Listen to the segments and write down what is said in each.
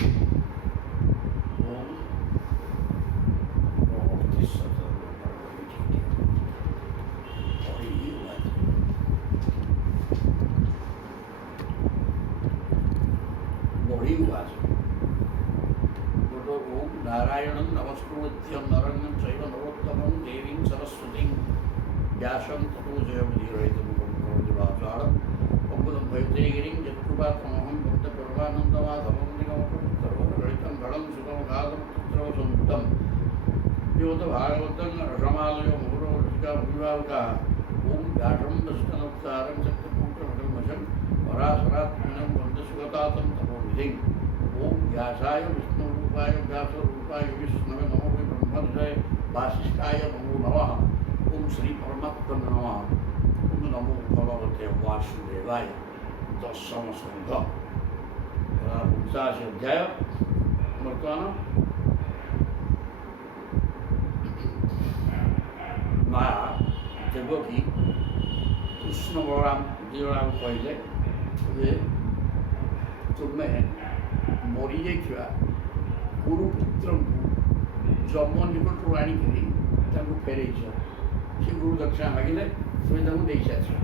ओम अर्थी सतर्क और ये बात बड़ी बात ओम नारायणं नमस्कृत्य नरं चैव नरोत्तमं देवीं सरस्वतीं व्यासं ततो जयमुदीरयितमुखं करोति वाचालं पंगुलं भयतेगिरिं यत्कृपात्महं वन्दे परमानन्दमाधवं निगमकं सर्वललितं गणं सुखमगाधं तत्रवसंयुतं योतभागवतं रमालयो मुहुरो रसिका भूमिभावका ओम व्यासं वसिष्ठनमस्कारं सत्यपुत्रमकल्मषं पराशरात्मनं वन्दे सुगतातं तपोनिधिं ओम व्यासाय विष्णुरूपाय व्यासरूपाय विष्णवे नमो वै ब्रह्मनिधये वासिष्ठाय नमो नमः ओम श्री परमात्मने नमः ओम नमो भगवते वासुदेवाय दशम स्कंध 85 अध्याय बर्तमान माँ देवकी कृष्ण बलराम दिजण कहले जे तुम्हें मरी जा गुरुपुत्र जम निकटू आणिक फेर से गुरु दक्षिणा मागिले तुम्हें दे सारी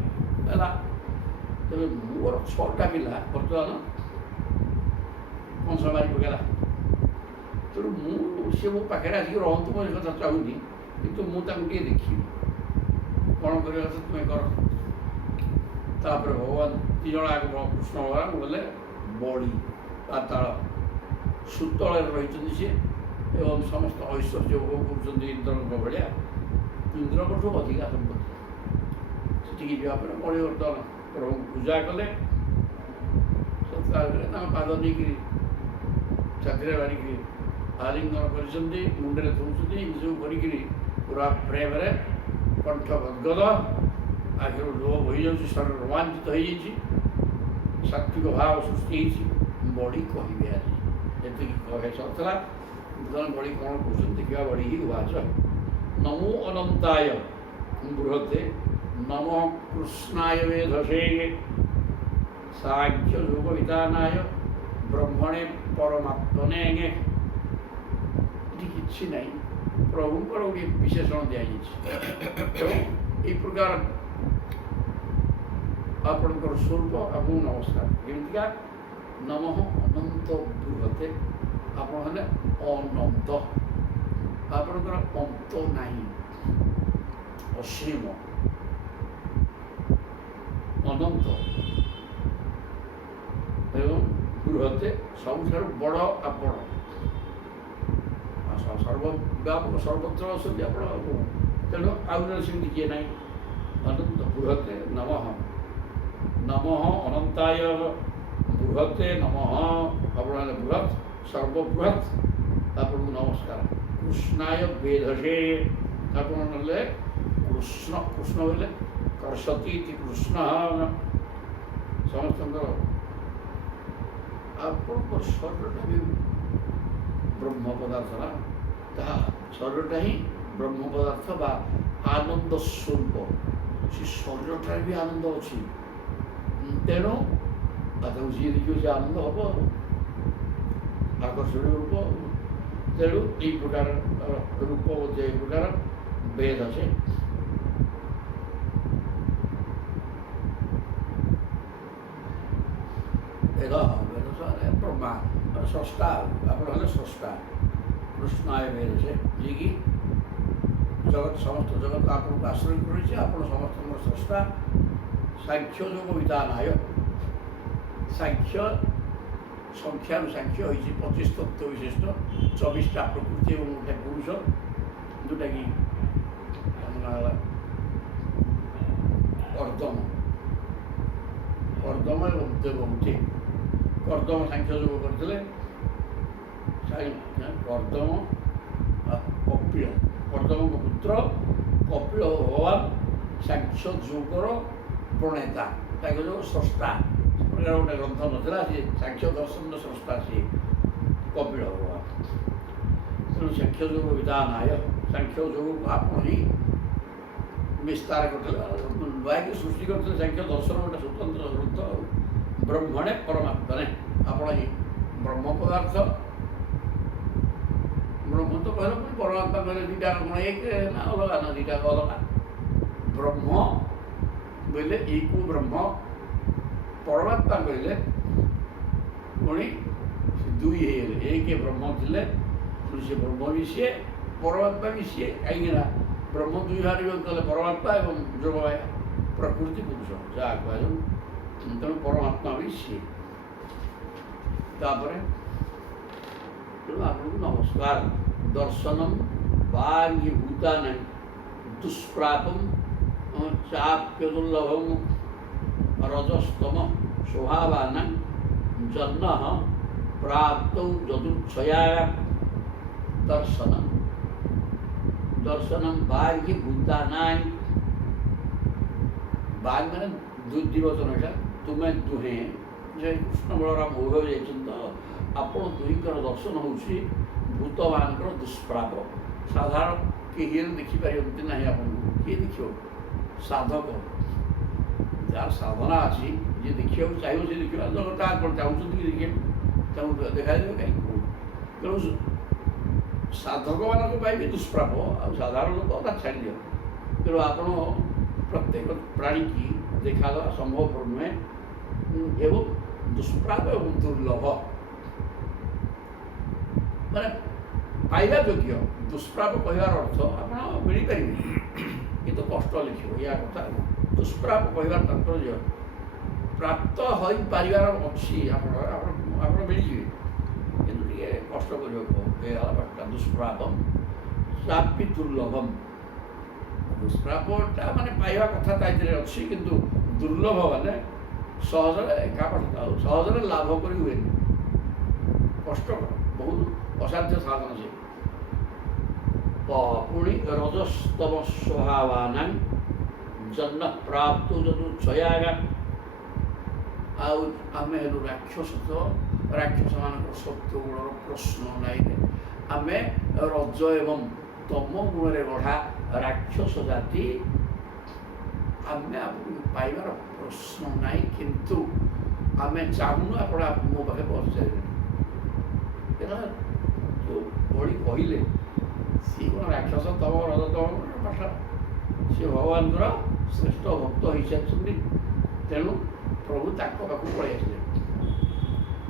है तेज मोर 6टा पिला बर्तमान कंस मारी पकेला तेणु सी मो पाखे आसिक रुँ मुझे कथा चाहूनी कि मुझे देखी कौन कर तुम्हें कर तापर भगवान तीज आग कृष्ण भगवान गले बड़ी पाताल सुतल रही सी एवं समस्त ऐश्वर्य भोग कर इंद्र भाया इंद्र को अधिका संपत्ति सेठी जावापर बड़ी बर्तमान प्रभु पूजा कले सत्कार कले पाद नहीं छाती बारिक आलिंगन कर मुंडे थोड़ी सब कर पूरा प्रेम कंठ गदगद आखिर लोह बही जाऊँगी शरीर रोमांचित हो सात्विक भाव सृष्टि बड़ी कहे आज जी कहे सतला बड़ी कौन कौन देखा बड़ी ही उवाच नमो अनंताय बृहते नम कृष्णाय वेधसे साख्य योग विधानाय ब्रह्मणे परमात्मने कि नहीं प्रभु गोटे विशेषण दिखाई ये प्रकार आपणकर स्वरूप आपको नमस्कार जमीका नम अनंत बृहते आपने अनंत आपणकर अंत नहीं असीम अनंत एवं बृहते सब बड़ आपण सर्वव्यापक सर्वत्र अଛନ୍ତି ଆପଣ ତେଣୁ ଆଉ ଜଣେ ସେମିତି କିଏ ନାହିଁ अनंत बृहते नमः नमः अनंताय बृहते नमः आपण बृहत सर्वबृहत आपको नमस्कार कृष्णाय वेधसे आपण कृष्ण कृष्ण बोले कर्षति कृष्ण समस्त आप शरीरटा भी ब्रह्म पदार्थ ना शरीरटा ही ब्रह्म पदार्थ बा आनंद स्वरूप से शरीरटार भी आनंद अच्छी तेणु जी देखिए से आनंद हम आकर्षणीय रूप तेणु यही प्रकार रूप ये प्रकार वेद से वेद ब्रह्मा स्रष्टा आप स्रष्टा कृष्णाय वेद से जी की जगत समस्त जगत आपको आश्रय कर समस्त स्रष्टा सांख्य योग विधानाय सांख्य संख्यानु सांख्य हो 25 तत्व विशिष्ट 24टा प्रकृति और गोटे पुरुष जोटा कि कर्दम कर्दम और देवभूति कर्दम सांख्य योग करते कर्दम कपिल कर्दम पुत्र कपिल भगवान सांख्य योगर प्रणेता जो स्रष्टा गोटे ग्रंथ नाला सी सांख्य दर्शन स्रष्टा सी कपिल भगवान तेणु सांख्य योग विधानाय सांख्य योग आप ही विस्तार करते नुआकी सृष्टि करते सांख्य दर्शन गोटे स्वतंत्र ग्रंथ ब्रह्मणे परमात्मने आप ही ବ୍ରହ୍ମ ପଦାର୍ଥ ବ୍ରହ୍ମ ତ କହିଲ ପୁଣି ପରମାତ୍ମା କହିଲେ ଦୁଇଟା କ'ଣ ଏକ ନା ଅଲଗା ନା ଦୁଇଟା ଅଲଗା। ବ୍ରହ୍ମ ବୋଇଲେ ଏକ ବ୍ରହ୍ମ, ପରମାତ୍ମା କହିଲେ ପୁଣି ଦୁଇ ହେଇଗଲେ। ଏକ ବ୍ରହ୍ମ ଥିଲେ ପୁଣି ସେ ବ୍ରହ୍ମ ବି ସିଏ, ପରମାତ୍ମା ବି ସିଏ। କାହିଁକିନା ବ୍ରହ୍ମ ଦୁଇ ଭାଗ କଲେ ପରମାତ୍ମା ଏବଂ ଯୋଗମାୟା ପ୍ରକୃତି ପୁରୁଷ ଯାହା କୁହାଯାଉ, ତେଣୁ ପରମାତ୍ମା ବି ସିଏ। ତାପରେ ତେଣୁ ଆପଣଙ୍କୁ ନମସ୍କାର। ଦର୍ଶନମ୍ ବାହ୍ୟଭୂତାନାଂ ଦୁଷ୍ପ୍ରାପମ୍ ଚାପ୍ୟଦୁର୍ଲଭଂ ରଜସ୍ତମ ସ୍ୱଭାବାନାଂ ଜନ୍ମଃ ପ୍ରାପ୍ତౌ ଯଦୁଚ୍ଛୟା ଦର୍ଶନମ୍। ଦର୍ଶନମ୍ ବାହ୍ୟଭୂତାନାଂ, ବାଘ ମାନେ ଦ୍ୱିବଚନ, ଏଇଟା ତୁମେ ଦୁହେଁ ଯେ କୃଷ୍ଣ ବଳରାମ ଉଭୟ ଯାଇଛନ୍ତି ତ ଆପଣ ଦୁହିଁଙ୍କର ଦର୍ଶନ ହେଉଛି ଭୂତମାନଙ୍କର ଦୁଷ୍ପ୍ରାପ। ସାଧାରଣ କେହି ଦେଖିପାରିଛନ୍ତି ନାହିଁ ଆପଣଙ୍କୁ, କିଏ ଦେଖିବ? ସାଧକ, ଯାହାର ସାଧନା ଅଛି, ଯିଏ ଦେଖିବାକୁ ଚାହିଁବ ସେ ଦେଖିବା। ଜଗତ ଆପଣ ଚାହୁଁଛନ୍ତି କି ଦେଖିବାକୁ, ତାଙ୍କୁ ଦେଖାଦେବେ କାହିଁକି? ତେଣୁ ସାଧକମାନଙ୍କ ପାଇଁ ବି ଦୁଷ୍ପ୍ରାପ, ଆଉ ସାଧାରଣ ଲୋକ ତା ଛାଡ଼ିଦିଅ। ତେଣୁ ଆପଣ ପ୍ରତ୍ୟେକ ପ୍ରାଣୀକି ଦେଖାଦେବା ସମ୍ଭବପର ନୁହେଁ ଏବଂ ଦୁଷ୍ପ୍ରାପ ଏବଂ ଦୁର୍ଲଭ ମାନେ ପାଇବା ଯୋଗ୍ୟ। ଦୁଷ୍ପ୍ରାପ କହିବାର ଅର୍ଥ ଆପଣ ମିଳିପାରିବେ କିନ୍ତୁ କଷ୍ଟ ଲେଖିବ, ଏହା କଥା। ଦୁଷ୍ପ୍ରାପ କହିବାର ତାତ୍ପର୍ଯ୍ୟ ପ୍ରାପ୍ତ ହୋଇପାରିବାର ଅଛି, ଆପଣ ମିଳିଯିବେ କିନ୍ତୁ ଟିକେ କଷ୍ଟ କରିବାକୁ ହେବ। ଏହା ହେଲା ଦୁଷ୍ପ୍ରାପମ୍ ଚାପି ଦୁର୍ଲଭମ୍। ଦୁଷ୍ପ୍ରାପଟା ମାନେ ପାଇବା କଥା ତା ଭିତରେ ଅଛି, କିନ୍ତୁ ଦୁର୍ଲଭ ମାନେ ସହଜରେ ସହଜରେ ଲାଭ କରି ହୁଏନି, କଷ୍ଟକର, ବହୁତ ଅସାଧ୍ୟ ସାଧନ ସେ। ପୁଣି ରଜସ୍ତମ ସ୍ୱଭାବାନାଂ ଜନ୍ମ ପ୍ରାପ୍ତ ଯଦୁଚ୍ଛୟା। ଆଉ ଆମେ ହେଲୁ ରାକ୍ଷସ, ରାକ୍ଷସମାନଙ୍କର ସତ୍ୟ ଗୁଣର ପ୍ରଶ୍ନ ନାହିଁ। ଆମେ ରଜ ଏବଂ ତମ ଗୁଣରେ ଗଢ଼ା ରାକ୍ଷସ ଜାତି, ଆମେ ଆପଣଙ୍କୁ ପାଇବାର ପ୍ରଶ୍ନ ନାହିଁ, କିନ୍ତୁ ଆମେ ଚାହୁଁନୁ ଆପଣ ମୋ ପାଖେ ପହଞ୍ଚାଇବେ। ଏଇଟା ଯେଉଁ ବଳି କହିଲେ ସିଏ କ'ଣ ରାକ୍ଷସ ତମ ରଜ ତମ ପାଠ, ସିଏ ଭଗବାନଙ୍କର ଶ୍ରେଷ୍ଠ ଭକ୍ତ ହେଇସାରିଛନ୍ତି। ତେଣୁ ପ୍ରଭୁ ତାଙ୍କ ପାଖକୁ ପଳେଇ ଆସିଲେ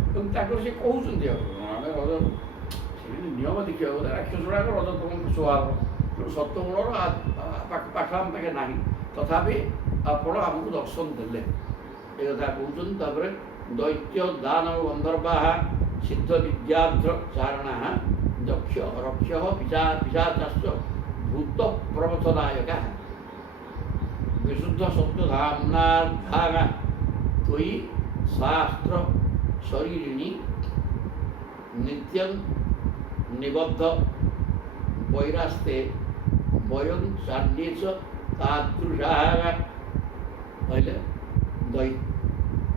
ଏବଂ ତାଙ୍କର ସେ କହୁଛନ୍ତି ଆମେ ରଜ ସେମିତି ନିୟମ ଦେଖିବାକୁ ଗଲେ ରାକ୍ଷସ ଗୁଡ଼ାକ ରଜ ତମ ସ୍ୱଭାବ, ତେଣୁ ସତ୍ୱଗୁଣର ପାଠ ଆମ ପାଖେ ନାହିଁ, ତଥାପି ଆପଣ ଆମକୁ ଦର୍ଶନ ଦେଲେ ଏ କଥା କହୁଛନ୍ତି। ତାପରେ ଦୈତ୍ୟ ଦାନବ ଗନ୍ଧର୍ବାଃ ସିଦ୍ଧ ବିଦ୍ୟାର୍ଥ ଚାରଣାଃ ଦକ୍ଷ ରକ୍ଷ ପିଶାଚାଶ୍ଚ ଭୂତ ପ୍ରମଥନାୟକାଃ ବିଶୁଦ୍ଧ ସତ୍ତ୍ୱଧାମ୍ନାର୍ଦ୍ଧାଃ ତ୍ୱୟି ଶାସ୍ତ୍ର ଶରୀରିଣୀ ନିତ୍ୟଂ ନିବଦ୍ଧ ବୈରାସ୍ତେ ବୟଂ ଚାଣ୍ଡୀଚ ତାଦୃଶାଃ। କହିଲେ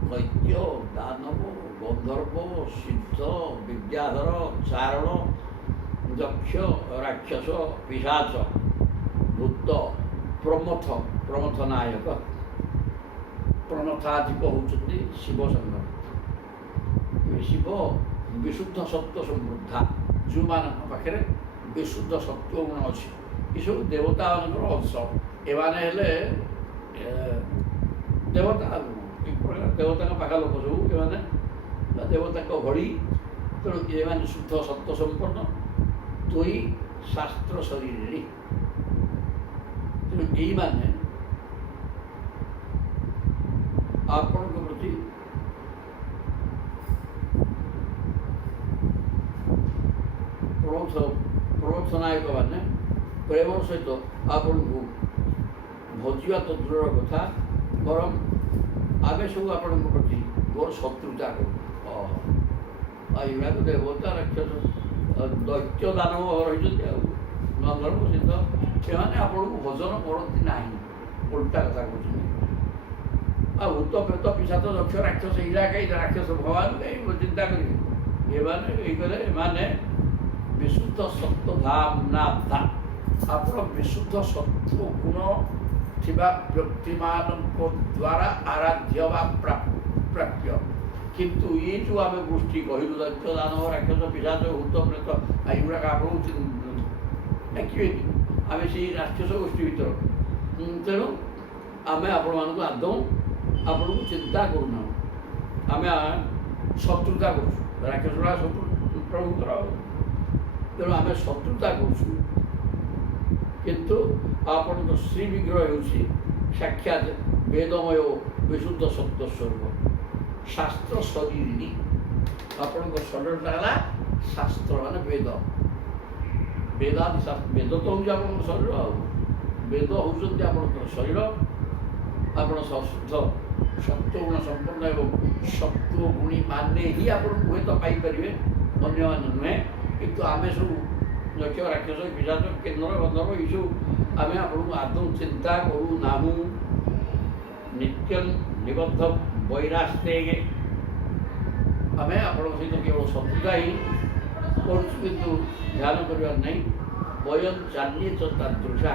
ଦୈତ୍ୟ ଦାନବ ଗନ୍ଧର୍ବ ସିଦ୍ଧ ବିଦ୍ୟାଧର ଚାରଣ ଦକ୍ଷ ରାକ୍ଷସ ପିଶାଚ ଭୂତ ପ୍ରମଥ ନାୟକ। ପ୍ରମଥାଧିପ ହେଉଛନ୍ତି ଶିବ ଶଙ୍କର। ଶିବ ବିଶୁଦ୍ଧ ସତ୍ତ୍ୱ ସମୃଦ୍ଧା, ଯେଉଁମାନଙ୍କ ପାଖରେ ବିଶୁଦ୍ଧ ସତ୍ତ୍ୱ ଗୁଣ ଅଛି, ଏସବୁ ଦେବତାମାନଙ୍କର ଅଂଶ। ଏମାନେ ହେଲେ ଦେବତା, ଦେବତାଙ୍କ ପାଖ ଲୋକ ସବୁ ଏମାନେ ଦେବତାଙ୍କ ଭଳି। ତେଣୁ ଏମାନେ ଶୁଦ୍ଧ ସତ୍ତ୍ୱ ସମ୍ପନ୍ନ, ତ୍ୱୟି ଶାସ୍ତ୍ର ଶରୀରରେ। ତେଣୁ ଏଇମାନେ ଆପଣଙ୍କ ପ୍ରତି ପ୍ରମଥନାୟକ ମାନେ ପ୍ରେମର ସହିତ ଆପଣଙ୍କୁ ଭଜିବା ତ ଦୂରର କଥା, ବରଂ ଆମେ ସବୁ ଆପଣଙ୍କ ପ୍ରତି ମୋର ଶତ୍ରୁତା କରୁ। ଏଇଗୁଡ଼ାକ ଦେବତା ରାକ୍ଷସ ଦୈତ୍ୟ ଦାନବ ରହିଛନ୍ତି, ଆଉ ଗନ୍ଧର୍ବ ସିଦ୍ଧ, ସେମାନେ ଆପଣଙ୍କୁ ଭଜନ କରନ୍ତି ନାହିଁ, ଓଲଟା କଥା କହୁଛନ୍ତି। ଆଉ ଭୂତ ପ୍ରେତ ପିଶାଚ ଯକ୍ଷ ରାକ୍ଷସ ଏଇଟା କାହିଁ ରାକ୍ଷସ ଭଗବାନ କାହିଁ ଚିନ୍ତା କରିବେ? ଏମାନେ ବିଶୁଦ୍ଧ ସତ୍ତ୍ୱଧାମ୍ନାର୍ଦ୍ଧା, ଆପଣ ବିଶୁଦ୍ଧ ସତ୍ତ୍ୱ ଗୁଣ ଥିବା ବ୍ୟକ୍ତିମାନଙ୍କ ଦ୍ୱାରା ଆରାଧ୍ୟ ବା ପ୍ରାପ୍ୟ। କିନ୍ତୁ ଏ ଯେଉଁ ଆମେ ଗୋଷ୍ଠୀ କହିଲୁ ଦୈତ୍ୟ ଦାନବ ରାକ୍ଷସ ପିଶାଚ ଭୂତ ପ୍ରେତ ଏଗୁଡ଼ାକ ଆପଣଙ୍କୁ ଡାକିବେନି। ଆମେ ସେଇ ରାକ୍ଷସ ଗୋଷ୍ଠୀ ଭିତର, ତେଣୁ ଆମେ ଆପଣମାନଙ୍କୁ ଆଦୌ ଆପଣଙ୍କୁ ଚିନ୍ତା କରୁନାହୁଁ। ଆମେ ଶତ୍ରୁତା କରୁଛୁ, ରାକ୍ଷସଗୁଡ଼ା ଶତ୍ରୁ ପ୍ରଭୁଙ୍କର, ତେଣୁ ଆମେ ଶତ୍ରୁତା କରୁଛୁ। କିନ୍ତୁ ଆପଣଙ୍କ ଶ୍ରୀ ବିଗ୍ରହ ହେଉଛି ସାକ୍ଷାତ ବେଦମୟ ବିଶୁଦ୍ଧ ସତ୍ୟ ସ୍ୱରୂପ, ଶାସ୍ତ୍ର ଶରୀରିଣୀ। ଆପଣଙ୍କ ଶରୀରଟା ହେଲା ଶାସ୍ତ୍ର ମାନେ ବେଦ, ବେଦାଦି ବେଦ ତ ହେଉଛି ଆପଣଙ୍କ ଶରୀର, ଆଉ ବେଦ ହେଉଛନ୍ତି ଆପଣଙ୍କର ଶରୀର। ଆପଣ ଶୁଦ୍ଧ ସତ୍ୱଗୁଣ ସମ୍ପନ୍ନ ଏବଂ ସତ୍ୱଗୁଣୀ ମାନେ ହିଁ ଆପଣଙ୍କୁ ହୁଏତ ପାଇପାରିବେ, ଅନ୍ୟମାନେ ନୁହେଁ। କିନ୍ତୁ ଆମେ ସବୁ ଯକ୍ଷ ରାକ୍ଷସ ପିଶାଚ କିନ୍ନର ଗନ୍ଧର୍ବ ଏସବୁ ଆମେ ଆପଣଙ୍କୁ ଆଦୌ ଚିନ୍ତା କରୁନାହୁଁ। ନିତ୍ୟ ନିବଦ୍ଧ ବୈରାସ୍ତେଗେ ଆମେ ଆପଣଙ୍କ ସହିତ କେବଳ ଶତ୍ରୁତା ହିଁ କରୁଛୁ, କିନ୍ତୁ ଧ୍ୟାନ କରିବାର ନାହିଁ। ବୟଂ ଚାନ୍ୟେଚ ତାଦୃଶା,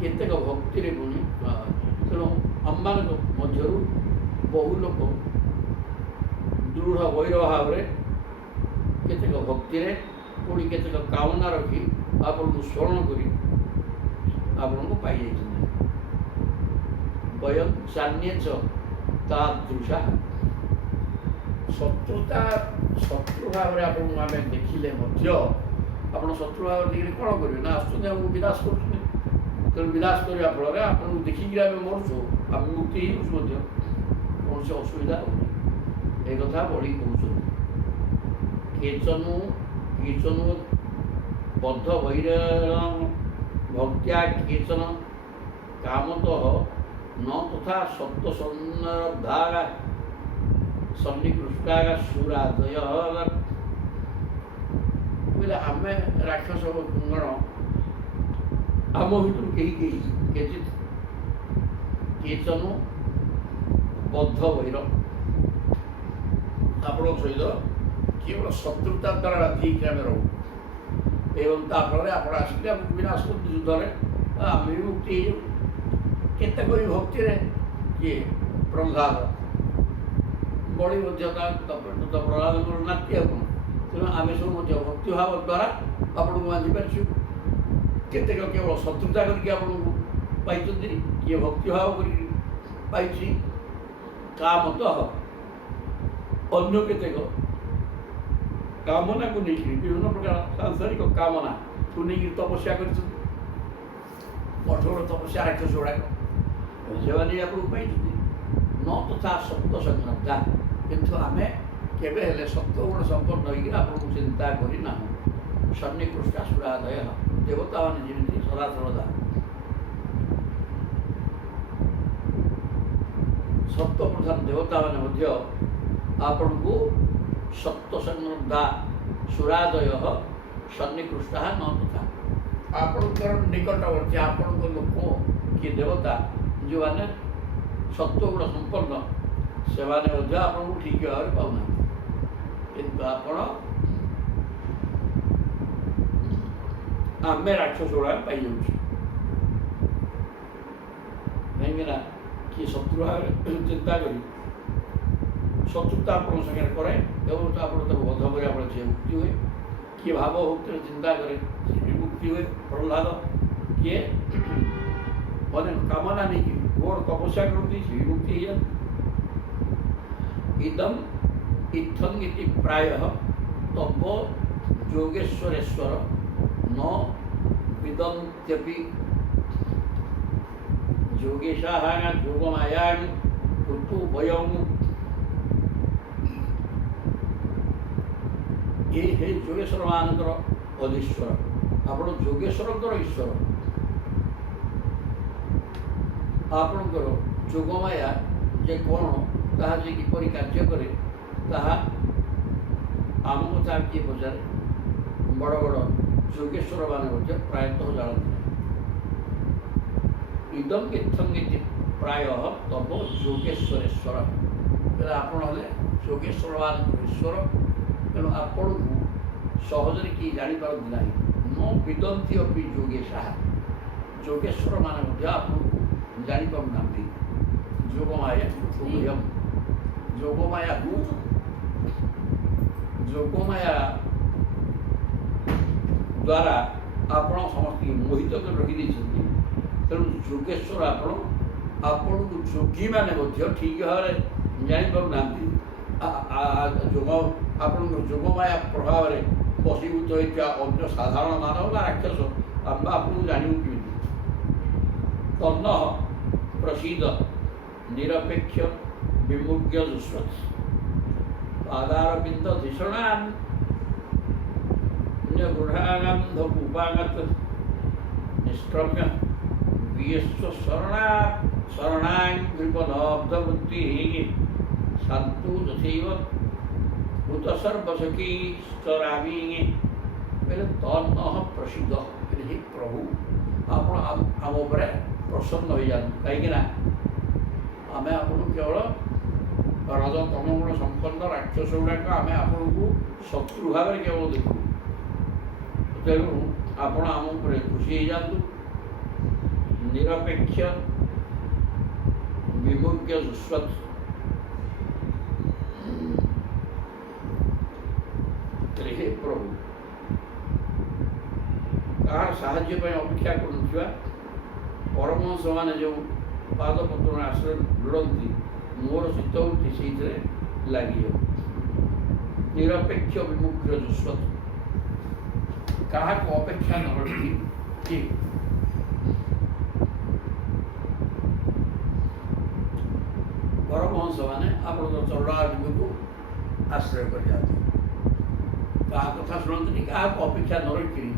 କେତେକ ଭକ୍ତିରେ ପୁଣି, ତେଣୁ ଆମମାନଙ୍କ ମଧ୍ୟରୁ ବହୁ ଲୋକ ଦୃଢ଼ ବୈର ଭାବରେ କେତେକ ଭକ୍ତିରେ ପୁଣି କେତେକ କାମନା ରଖି ଆପଣଙ୍କୁ ସ୍ମରଣ କରି ଆପଣଙ୍କୁ ପାଇଯାଇଛନ୍ତି। ବୟଂ ଚାନ୍ୟେଚ ତାଦୃଶା, ଶତ୍ରୁତା ଶତ୍ରୁ ଭାବରେ ଆପଣଙ୍କୁ ଆମେ ଦେଖିଲେ ମଧ୍ୟ ଆପଣ ଶତ୍ରୁ ଭାବରେ ଦେଖିଲେ କ'ଣ କରିବେ ନା, ଆସୁଛନ୍ତି ଆମକୁ ବିନାଶ କରୁଛନ୍ତି। ତେଣୁ ବିନାଶ କରିବା ଫଳରେ ଆପଣଙ୍କୁ ଦେଖିକିରି ଆମେ ମରୁଛୁ, ଆମେ ମୁକ୍ତି ହେଇଯାଉଛୁ ମଧ୍ୟ, କୌଣସି ଅସୁବିଧା ହେଉନି। ଏ କଥା ବଢ଼ି କହୁଛନ୍ତି। କେଚନ ବଦ୍ଧ ବୈରାଣ ଭକ୍ତ୍ୟା କେଚନ କାମତଃ ନ ତଥା ସତ୍ୟ ସନ୍ନର୍ଦ୍ଧାଗା ସନ୍ନିକୃଷ୍ଟାଗା ସୁରାଦୟ। ବୋଇଲେ ଆମେ ରାକ୍ଷସ ଗଣ ଆମ ଭିତରୁ କେହି କେଚିତ୍ କେଚନ ବଦ୍ଧ ବୈର ଆପଣଙ୍କ ସହିତ କେବଳ ଶତ୍ରୁତା ଦ୍ୱାରା ବାଧ୍ୟ ହେଇକି ଆମେ ରହୁ, ଏବଂ ତା ଫଳରେ ଆପଣ ଆସିଲେ ଆମକୁ ବିନାଶ କରନ୍ତି ଯୁଦ୍ଧରେ, ଆମେ ବି ମୁକ୍ତି ହେଇଯାଉ। କେତେ କରି ଭକ୍ତିରେ କିଏ ପ୍ରହ୍ଲାଦ ବଳି ମଧ୍ୟ ପ୍ରହ୍ଲାଦଙ୍କର ନାତି ଆଉ କ'ଣ, ତେଣୁ ଆମେ ସବୁ ମଧ୍ୟ ଭକ୍ତିଭାବ ଦ୍ୱାରା ଆପଣଙ୍କୁ ବାନ୍ଧିପାରିଛୁ। କେତେକ କେବଳ ଶତ୍ରୁତା କରିକି ଆପଣଙ୍କୁ ପାଇଛନ୍ତି, କିଏ ଭକ୍ତିଭାବ କରିକି ପାଇଛି। କାମତଃ ଅନ୍ୟ କେତେକ କାମନାକୁ ନେଇକରି ବିଭିନ୍ନ ପ୍ରକାର ସାଂସାରିକ କାମନାକୁ ନେଇକରି ତପସ୍ୟା କରିଛନ୍ତି, କଠୋର ତପସ୍ୟା ରାକ୍ଷସ ଗୁଡ଼ାକ, ସେମାନେ ଆପଣଙ୍କୁ ପାଇଛନ୍ତି। ନ ତଥା ସତ୍ୟ ସଂଗ୍ରାମ, କିନ୍ତୁ ଆମେ କେବେ ହେଲେ ସତ୍ୱଗୁଣ ସମ୍ପନ୍ନ ହୋଇକରି ଆପଣଙ୍କୁ ଚିନ୍ତା କରିନାହୁଁ। ସନ୍ନିକୃଷ୍ଟ ସୁରାଦୟ, ଦେବତାମାନେ ଯେମିତି ସଦାସର୍ବଦା ସତ୍ୟ ପ୍ରଧାନ ଦେବତାମାନେ ମଧ୍ୟ ଆପଣଙ୍କୁ ସତ୍ୟ ସଂଗ୍ରଦ୍ଧା ସୁରାଦୟ ସନ୍ନିକୃଷ୍ଟ ନ ତଥା, ଆପଣଙ୍କର ନିକଟବର୍ତ୍ତୀ ଆପଣଙ୍କ ଲୋକ କିଏ ଦେବତା ଯେଉଁମାନେ ସତ୍ୱଗୁଣ ସମ୍ପନ୍ନ, ସେମାନେ ମଧ୍ୟ ଆପଣଙ୍କୁ ଠିକ୍ ଭାବରେ ପାଉନାହାନ୍ତି। କିନ୍ତୁ ଆପଣ ଆମେ ରାକ୍ଷସ ଗୁଡ଼ାକ ପାଇଯାଉଛୁ, କାହିଁକିନା କିଏ ଶତ୍ରୁ ଭାବରେ ଚିନ୍ତା କରି ଶତ୍ରୁତା ଆପଣଙ୍କ ସାଙ୍ଗରେ କରେ ଏବଂ ଆପଣ ତାକୁ ବଧ କରିବା ଫଳରେ ସେ ମୁକ୍ତି ହୁଏ। କିଏ ଭାବ ଭକ୍ତିରେ ଚିନ୍ତା କରେ ସେ ବି ମୁକ୍ତି ହୁଏ। ପ୍ରହ୍ଲାଦ କିଏ ଅନେକ କାମନା ନେଇକି ଘୋର ତପସ୍ୟା କରନ୍ତି, ସେ ବି ମୁକ୍ତି ହେଇଯାନ୍ତି। ଇଦମ୍ ଇଥଂ ଇତି ପ୍ରାୟଃ ତବ ଯୋଗେଶ୍ୱରେଶ୍ୱର ନ ବିଦନ୍ତ୍ୟପି ଯୋଗେଶାଃ ଯୋଗମାୟାଂ ଋତୁ ବୟଂ। ଏ ହେ ଯୋଗେଶ୍ୱରମାନଙ୍କର ଅଧୀଶ୍ୱର, ଆପଣ ଯୋଗେଶ୍ୱରଙ୍କର ଈଶ୍ୱର। ଆପଣଙ୍କର ଯୋଗମାୟା ଯେ କ'ଣ, ତାହା ଯେ କିପରି କାର୍ଯ୍ୟ କରେ, ତାହା ଆମ କଥା କିଏ ପଚାରେ? ବଡ଼ ବଡ଼ ଯୋଗେଶ୍ୱରମାନେ ମଧ୍ୟ ପ୍ରାୟତଃ ଜାଣନ୍ତି ନାହିଁ। ଇଦଂ ଇଥଂ ଇତି ପ୍ରାୟଃ ତବ ଯୋଗେଶ୍ୱରେଶ୍ୱର, ହେଲେ ଆପଣ ହେଲେ ଯୋଗେଶ୍ୱରମାନଙ୍କର ଈଶ୍ୱର, ତେଣୁ ଆପଣଙ୍କୁ ସହଜରେ କେହି ଜାଣିପାରନ୍ତି ନାହିଁ। ନ ବିଦନ୍ତି ଅପି ଯୋଗେଶାଃ, ଯୋଗେଶ୍ୱରମାନେ ମଧ୍ୟ ଆପଣଙ୍କୁ ନ ଜାଣିପାରୁନାହାନ୍ତି ଯୋଗମାୟା ଉଭୟମ୍। ଯୋଗମାୟାକୁ ଯୋଗମାୟା ଦ୍ୱାରା ଆପଣ ସମସ୍ତଙ୍କୁ ମୋହିତ କରି ରଖିଦେଇଛନ୍ତି। ତେଣୁ ଯୋଗେଶ୍ୱର ଆପଣଙ୍କୁ ଯୋଗୀମାନେ ମଧ୍ୟ ଠିକ୍ ଭାବରେ ଜାଣିପାରୁନାହାନ୍ତି। ଯୋଗ ଆପଣଙ୍କର ଯୋଗମାୟା ପ୍ରଭାବରେ ବଶୀଭୂତ ହୋଇଥିବା ଅନ୍ୟ ସାଧାରଣ ମାନବ ବା ରାକ୍ଷସ ଆମେ ଆପଣଙ୍କୁ ଜାଣିବୁ କେମିତି? ତନ୍ନଃ ପ୍ରସିଦ୍ଧ ନିରପେକ୍ଷ ବିମୁଗ୍ୟ ଦୁଷ୍ପତି ପାଦାରବିନ୍ଦ ଧିଷଣାନ୍ ଗୃହାଗନ୍ଧକୁପାଗତ ନିଷ୍କ୍ରମ୍ୟ ବିଶ୍ୱ ଶରଣାଙ୍ଗୃପଲବ୍ଧବୃତ୍ତି ଶାନ୍ତୁ ଯଥୈବ ଭୂତ ସର୍ବସଖୀ ସ୍ତରାମି କହିଲେ ତନ୍ନଃ ପ୍ରସିଦ୍ଧ। ହେ ପ୍ରଭୁ ଆପଣ ଆମ ଉପରେ ପ୍ରସନ୍ନ ହୋଇଯାଆନ୍ତୁ। କାହିଁକିନା ଆମେ ଆପଣଙ୍କୁ କେବଳ ରଜ ତମଗୁଣ ସମ୍ପନ୍ନ ରାକ୍ଷସ ଗୁଡ଼ାକ ଆମେ ଆପଣଙ୍କୁ ଶତ୍ରୁ ଭାବରେ କେବଳ ଦେଖୁ। ତେଣୁ ଆପଣ ଆମ ଉପରେ ଖୁସି ହେଇଯାଆନ୍ତୁ। ନିରପେକ୍ଷ ବିମୁଗ୍ୟ ଦୁଷ୍ପତି ହେ ପ୍ରଭୁ କାହାର ସାହାଯ୍ୟ ପାଇଁ ଅପେକ୍ଷା କରୁଥିବା ପରମହଂସମାନେ ଯେଉଁ ପାଦପଦ୍ମରେ ଆଶ୍ରୟ ଲୋଡ଼ନ୍ତି ମୋର ଚିତ୍ତବୃତ୍ତି ସେଇଥିରେ ଲାଗିଯାଉ। ନିରପେକ୍ଷ ବିମୁଗ୍ୟ ଦୁଷ୍ପତି କାହାକୁ ଅପେକ୍ଷା ନ ରଖି କି ପରମହଂସମାନେ ଆପଣଙ୍କ ଚରଣାରବିନ୍ଦକୁ ଆଶ୍ରୟ କରିଯାଆନ୍ତି। କାହା କଥା ଶୁଣନ୍ତିନି, କାହାକୁ ଅପେକ୍ଷା ନ ରଖିକିରି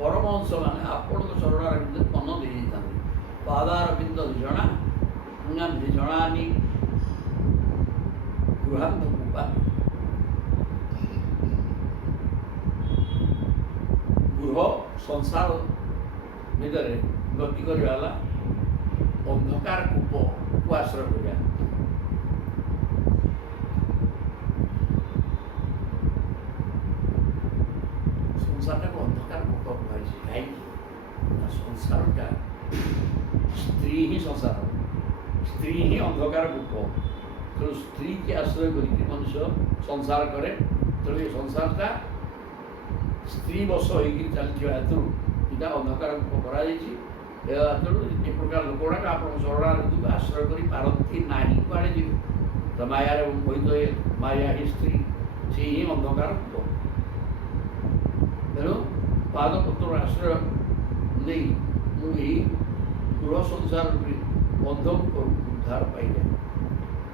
ପରମହଂସମାନେ ଆପଣଙ୍କ ଚରଣାରବିନ୍ଦରେ ମନ ଦେଇଥାନ୍ତି। ପାଦାରବିନ୍ଦ ଧିଷଣା ଧିଷଣାନି ଗୃହାନ୍ଧକୁପା ଗୃହ ସଂସାର ଭିତରେ ଗତି କରିବା ହେଲା ଅନ୍ଧକାର କୂପକୁ ଆଶ୍ରୟ କରିବା। ସଂସାରଟାକୁ ଅନ୍ଧକାର କୂପ କୁହାଯାଇଛି। କାହିଁକି? ସଂସାରଟା ସ୍ତ୍ରୀ ହିଁ ସଂସାର, ସ୍ତ୍ରୀ ହିଁ ଅନ୍ଧକାର କୂପ। ତେଣୁ ସ୍ତ୍ରୀକି ଆଶ୍ରୟ କରିକି ମନୁଷ୍ୟ ସଂସାର କରେ। ତେଣୁ ଏ ସଂସାରଟା ସ୍ତ୍ରୀ ବଶ ହେଇକି ଚାଲିଥିବା ହେତୁ ଏଇଟା ଅନ୍ଧକାର କୂପ କରାଯାଇଛି। ଏହା ତେଣୁ ଏ ପ୍ରକାର ଲୋକଗୁଡ଼ାକ ଆପଣଙ୍କ ଚରଣାରବିନ୍ଦକୁ ଆଶ୍ରୟ କରିପାରନ୍ତି ନାହିଁ। କୁଆଡ଼େ ଯିବେ? ତ ମାୟାରେ ମୋହିତ ମାୟା ହିଁ ସ୍ତ୍ରୀ, ସେ ହିଁ ଅନ୍ଧକାର କୂପ। ତେଣୁ ପାଦପତ୍ର ଆଶ୍ରୟ ନେଇ ମୁଁ ଏହି ଗୃହ ସଂସାର ବନ୍ଧକୁ ଉଦ୍ଧାର ପାଇଯାଏ।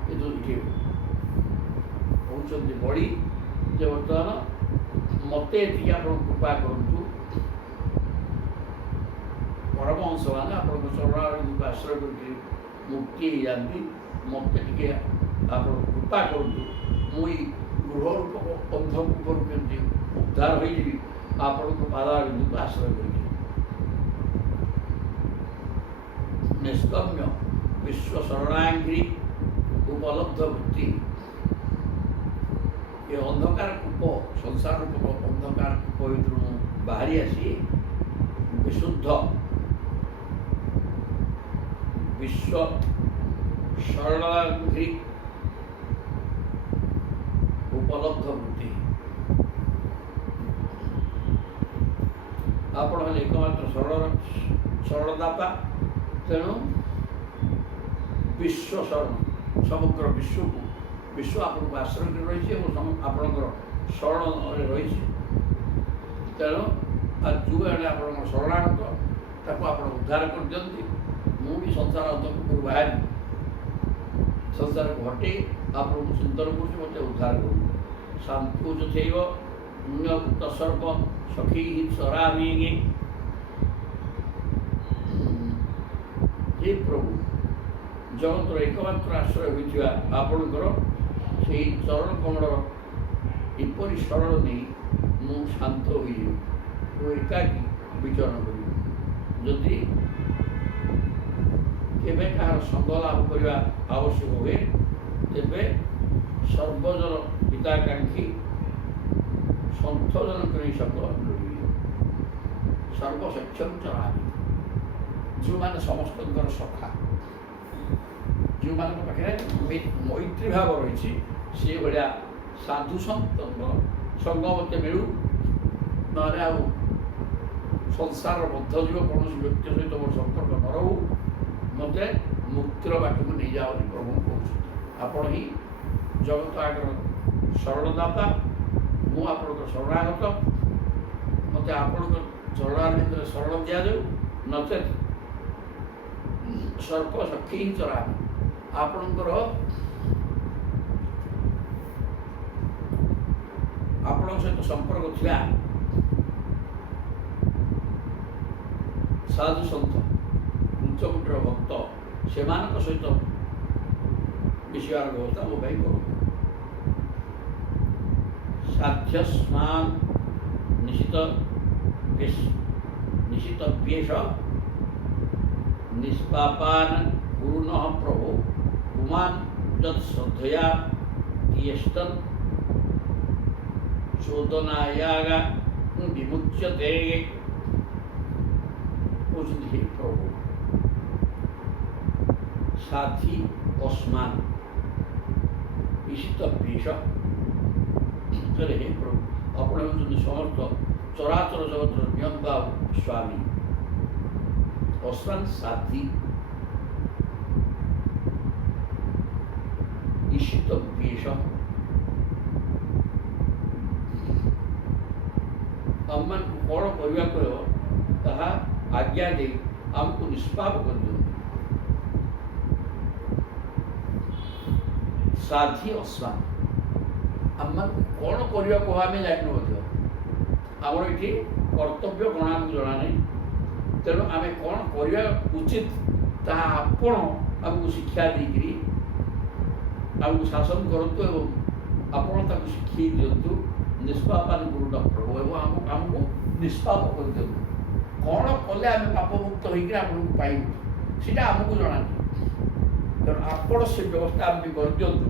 କିନ୍ତୁ ଏଠି କହୁଛନ୍ତି ବଢ଼ି ଯେ ବର୍ତ୍ତମାନ ମୋତେ ଏତିକି ଆପଣ କୃପା କରନ୍ତୁ। ପରମହଂସମାନେ ଆପଣଙ୍କ ଚରଣାରବିନ୍ଦକୁ ଆଶ୍ରୟ କରିକି ମୁକ୍ତି ହେଇଯାଆନ୍ତି। ମୋତେ ଟିକେ ଆପଣ କୃପା କରନ୍ତୁ। ମୁଁ ଏଇ ଗୃହ ରୂପ ଅନ୍ଧକୂପରୁ କେମିତି ଉଦ୍ଧାର ହୋଇଯିବି ଆପଣଙ୍କ ପାଦାରବିନ୍ଦକୁ ଆଶ୍ରୟ କରିକି। ନିଷ୍କମ୍ୟ ବିଶ୍ୱ ଶରଣାଙ୍ଗୀ ଉପଲବ୍ଧ ବୃତ୍ତି ଏ ଅନ୍ଧକାର କୂପ ସଂସାର ରୂପ ଅନ୍ଧକାର କୂପ ଭିତରୁ ମୁଁ ବାହାରି ଆସି ବିଶୁଦ୍ଧ ବିଶ୍ୱ ଶରଣାଙ୍ଗୀ ଉପଲବ୍ଧ ବୃତ୍ତି ଆପଣ ହେଲେ ଏକମାତ୍ର ଶରଣଦାତା। ତେଣୁ ବିଶ୍ୱ ଶରଣ ସମଗ୍ର ବିଶ୍ୱକୁ ବିଶ୍ୱ ଆପଣଙ୍କୁ ଆଶ୍ରୟ କରି ରହିଛି ଏବଂ ଆପଣଙ୍କର ଶରଣରେ ରହିଛି। ତେଣୁ ଯେଉଁ ଆଡ଼େ ଆପଣଙ୍କର ଶରଣାଗତ ତାକୁ ଆପଣ ଉଦ୍ଧାର କରିଦିଅନ୍ତି। ମୁଁ ବି ସଂସାର ଅନ୍ତକୁ ବାହାରି ସଂସାରକୁ ହଟେଇ ଆପଣଙ୍କୁ ଚିନ୍ତନ କରୁଛି, ମୋତେ ଉଦ୍ଧାର କରୁଛି। ଶାନ୍ତୁ ଯଥୈବ ଭୂତ ସର୍ବ ସଖୀ ସ୍ୱରାମି। ହେ ପ୍ରଭୁ ଜଗତର ଏକମାତ୍ର ଆଶ୍ରୟ ହୋଇଥିବା ଆପଣଙ୍କର ସେହି ଚରଣ କମଳର ଏପରି ଶରଣ ନେଇ ମୁଁ ଶାନ୍ତ ହୋଇଯିବି ଓ ଏକାକୀ ବିଚରଣ କରିବି। ଯଦି କେବେ କାହାର ସଙ୍ଗ ଲାଭ କରିବା ଆବଶ୍ୟକ ହୁଏ ତେବେ ସର୍ବଜନ ହିତାକାଂକ୍ଷୀ ସନ୍ଥଜନ କରି ଶବ୍ଦ ଲୋଡ଼ିବି। ସର୍ବସକ୍ଷମ ଚରାମି, ଯେଉଁମାନେ ସମସ୍ତଙ୍କର ସଖା ଯେଉଁମାନଙ୍କ ପାଖରେ ମୈତ୍ରୀ ଭାବ ରହିଛି ସେଭଳିଆ ସାଧୁ ସନ୍ତଙ୍କ ସଙ୍ଗ ମୋତେ ମିଳୁ, ନହେଲେ ଆଉ ସଂସାରର ବଦ୍ଧଜୀବ କୌଣସି ବ୍ୟକ୍ତି ସହିତ ମୋର ସମ୍ପର୍କ ନ ରହୁ, ମୋତେ ମୁକ୍ତିର ବାଟକୁ ନେଇଯାଅ ବୋଲି ପ୍ରଭୁ କହୁଛନ୍ତି। ଆପଣ ହିଁ ଜଗତ ଆଗର ଶରଣଦାତା, ମୁଁ ଆପଣଙ୍କ ଶରଣାଗତ, ମୋତେ ଆପଣଙ୍କ ଚରଣାର ଭିତରେ ଶରଣ ଦିଆଯାଉ, ନଚେତ୍ ସର୍ପ ସଖୀ ହିଁ ଚରା। ଆପଣଙ୍କର ଆପଣଙ୍କ ସହିତ ସମ୍ପର୍କ ଥିଲା ସାଧୁ ସନ୍ଥ ଉଚ୍ଚକୋଟୀର ଭକ୍ତ, ସେମାନଙ୍କ ସହିତ ମିଶିବାର ବ୍ୟବସ୍ଥା ମୋ ପାଇଁ କରୁ। ସାଧ୍ୟସ୍ମାନ୍ ନିଶ୍ଚିତ ବେଶ ନିଷ୍ପାପାନ ଗୁରୁନଃ ପ୍ରଭୁ ପୁମାନ୍ ଯତ୍ ଶ୍ରଦ୍ଧୟା ତିଷ୍ଠନ୍ ଚୋଦନାୟାଗା ବିମୁଚ୍ୟତେ। କହୁଛନ୍ତି ହେ ପ୍ରଭୁ, ସାଥି ଅସ୍ମାନ୍ ଇଷିତ ବେଶ, ହେ ପ୍ରଭୁ ଆପଣ ହେଉଛନ୍ତି ସମସ୍ତ ଚରାଚର ଜଗତର ନିୟନ୍ତା ସ୍ୱାମୀ। ଅସ୍ମାନ୍ ସାଥି ଇଷିତ ବେଶ, ଆମମାନଙ୍କୁ କ'ଣ କରିବାକୁ ହେବ ତାହା ଆଜ୍ଞା ଦେଇ ଆମକୁ ନିଷ୍ପାପ କରିଦିଅନ୍ତୁ। ସାଧି ଅସ୍ମାନ୍, ଆମମାନଙ୍କୁ କ'ଣ କରିବାକୁ ଆମେ ଜାଣିନୁ ମଧ୍ୟ, ଆମର ଏଠି କର୍ତ୍ତବ୍ୟ କ'ଣ ଆମକୁ ଜଣା ନାହିଁ, ତେଣୁ ଆମେ କ'ଣ କରିବା ଉଚିତ ତାହା ଆପଣ ଆମକୁ ଶିକ୍ଷା ଦେଇକରି ଆମକୁ ଶାସନ କରନ୍ତୁ ଏବଂ ଆପଣ ତାକୁ ଶିଖେଇ ଦିଅନ୍ତୁ। ନିଷ୍ପାପାନ ଗୁରୁନ ପ୍ରଭୁ, ଏବଂ ଆମକୁ ନିଷ୍ପାପ କରିଦିଅନ୍ତୁ। କ'ଣ କଲେ ଆମେ ପାପମୁକ୍ତ ହୋଇକରି ଆପଣଙ୍କୁ ପାଇବୁ ସେଇଟା ଆମକୁ ଜଣାନ୍ତୁ, ତେଣୁ ଆପଣ ସେ ବ୍ୟବସ୍ଥା ଆମକୁ କରିଦିଅନ୍ତୁ,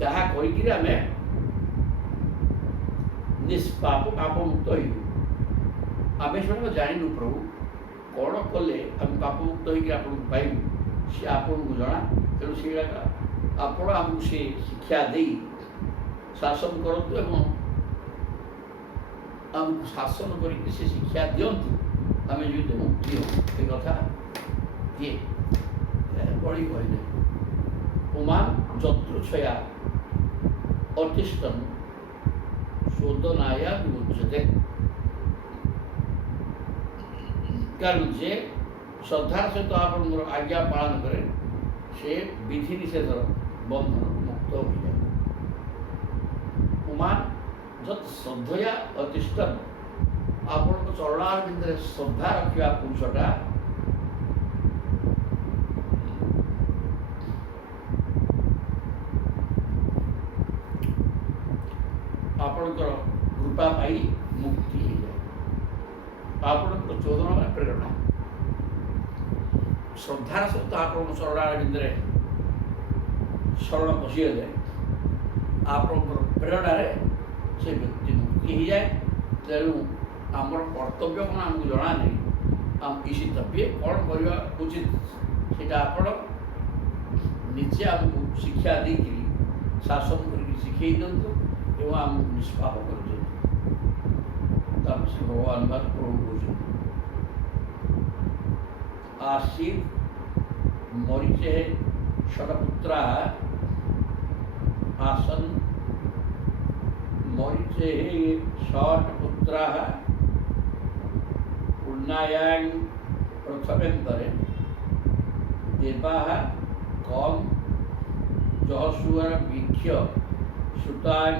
ଯାହା କରିକିରି ଆମେ ନିଷ୍ପାପ ପାପମୁକ୍ତ ହେଇବୁ। ଆମେ ସେମାନଙ୍କୁ ଜାଣିନୁ ପ୍ରଭୁ, କ'ଣ କଲେ ଆମେ ପାପମୁକ୍ତ ହେଇକି ଆପଣଙ୍କୁ ପାଇବୁ ସେ ଆପଣଙ୍କୁ ଜଣା, ତେଣୁ ସେଇଟା ଆପଣ ଆମକୁ ସେ ଶିକ୍ଷା ଦେଇ ଶାସନ କରନ୍ତୁ ଏବଂ ଆମକୁ ଶାସନ କରିକି ସେ ଶିକ୍ଷା ଦିଅନ୍ତୁ, ଆମେ ଯେମିତି ମୁକ୍ତି ହଉ। ଏ କଥା କିଏ ବଳି କହିଲେ, ପୁମାନ୍ ଯତୃଚ୍ଛୟା ଅତିଷ୍ଠନ୍ ଶୋଦନାୟା ବିମୁଚ୍ୟତେ। କାରଣ ଯେ ଶ୍ରଦ୍ଧାର ସହିତ ଆପଣଙ୍କର ଆଜ୍ଞା ପାଳନ କରେ ସେ ବିଧି ନିଷେଧର ବନ୍ଧନ ମୁକ୍ତ ହୋଇଯାଏ। ପୁମାନ୍ ଯତ୍ ଶ୍ରଦ୍ଧୟା ଅତିଷ୍ଠନ୍, ଆପଣଙ୍କ ଚରଣାର ଭିତରେ ଶ୍ରଦ୍ଧା ରଖିବା ପୁରୁଷଟା ଆପଣଙ୍କର କୃପା ପାଇ ମୁକ୍ତି ହେଇଯାଏ। ଆପଣଙ୍କର ଚୋଦନ ବା ପ୍ରେରଣା, ଶ୍ରଦ୍ଧାର ସହିତ ଆପଣଙ୍କ ଚରଣାର ଭିତରେ ଶରଣ ପଶିଗଲେ ଆପଣଙ୍କର ପ୍ରେରଣାରେ ସେ ବ୍ୟକ୍ତି ମୁକ୍ତି ହେଇଯାଏ। ତେଣୁ ଆମର କର୍ତ୍ତବ୍ୟ କ'ଣ ଆମକୁ ଜଣା ନାହିଁ, ଆମ ଇଷିତବ୍ୟ କ'ଣ କରିବା ଉଚିତ ସେଇଟା ଆପଣ ନିଜେ ଆମକୁ ଶିକ୍ଷା ଦେଇକରି ଶାସନ କରିକି ଶିଖେଇ ଦିଅନ୍ତୁ ଏବଂ ଆମକୁ ନିଷ୍ପାପ କରିଦିଅନ୍ତୁ। ତାପରେ ସେ ଭଗବାନ ବା ପ୍ରଭୁ କହୁଛନ୍ତି, ଆସୀତ୍ ମରିଚେ ଷଡ଼ପୁତ୍ରା आसन मरीचे षट्पुत्रा पूर्णायां प्रथमेन्तरे देवाः कं जहसुवर वीक्ष्य सुतां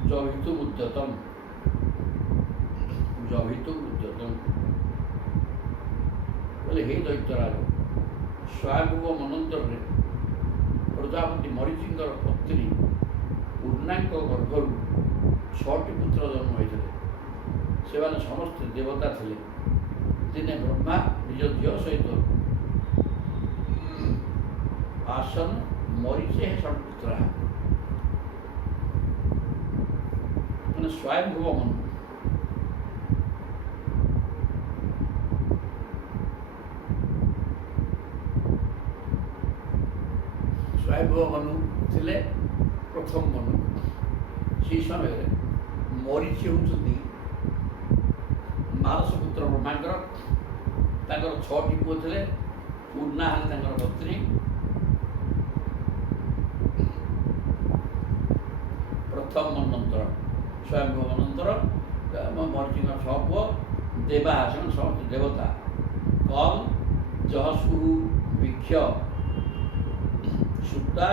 जभितुमुद्यतम् बोले हे दैत्यराज स्वयंभुव मनंतर प्रजापति मरीचिंकर पत्नी पूर्णांक गर्भर 6टी पुत्र जन्म होते से समस्त देवता थे। दिने ब्रह्मा निज झील सहित आसन मरीचे षट्पुत्रा मैंने स्वयंभुव मन ସ୍ୱୟଂଭୁବ ମନୁ ଥିଲେ ପ୍ରଥମ ମନୁ। ସେହି ସମୟରେ ମରିଚି ହେଉଛନ୍ତି ମାରସ ପୁତ୍ର ବ୍ରହ୍ମାଙ୍କର। ତାଙ୍କର 6ଟି ପୁଅ ଥିଲେ। ପୂର୍ଣ୍ଣା ହେଲେ ତାଙ୍କର ପତ୍ନୀ। ପ୍ରଥମ ମନ୍ୱନ୍ତର ସ୍ୱୟଂଭୁବ ମନ୍ୱନ୍ତର ମରିଚିଙ୍କର 6 ପୁଅ। ଦେବା ସେମାନେ ସମସ୍ତେ ଦେବତା। କମ୍ ଜହସୁରୁ ବିକ୍ଷ ସୁତା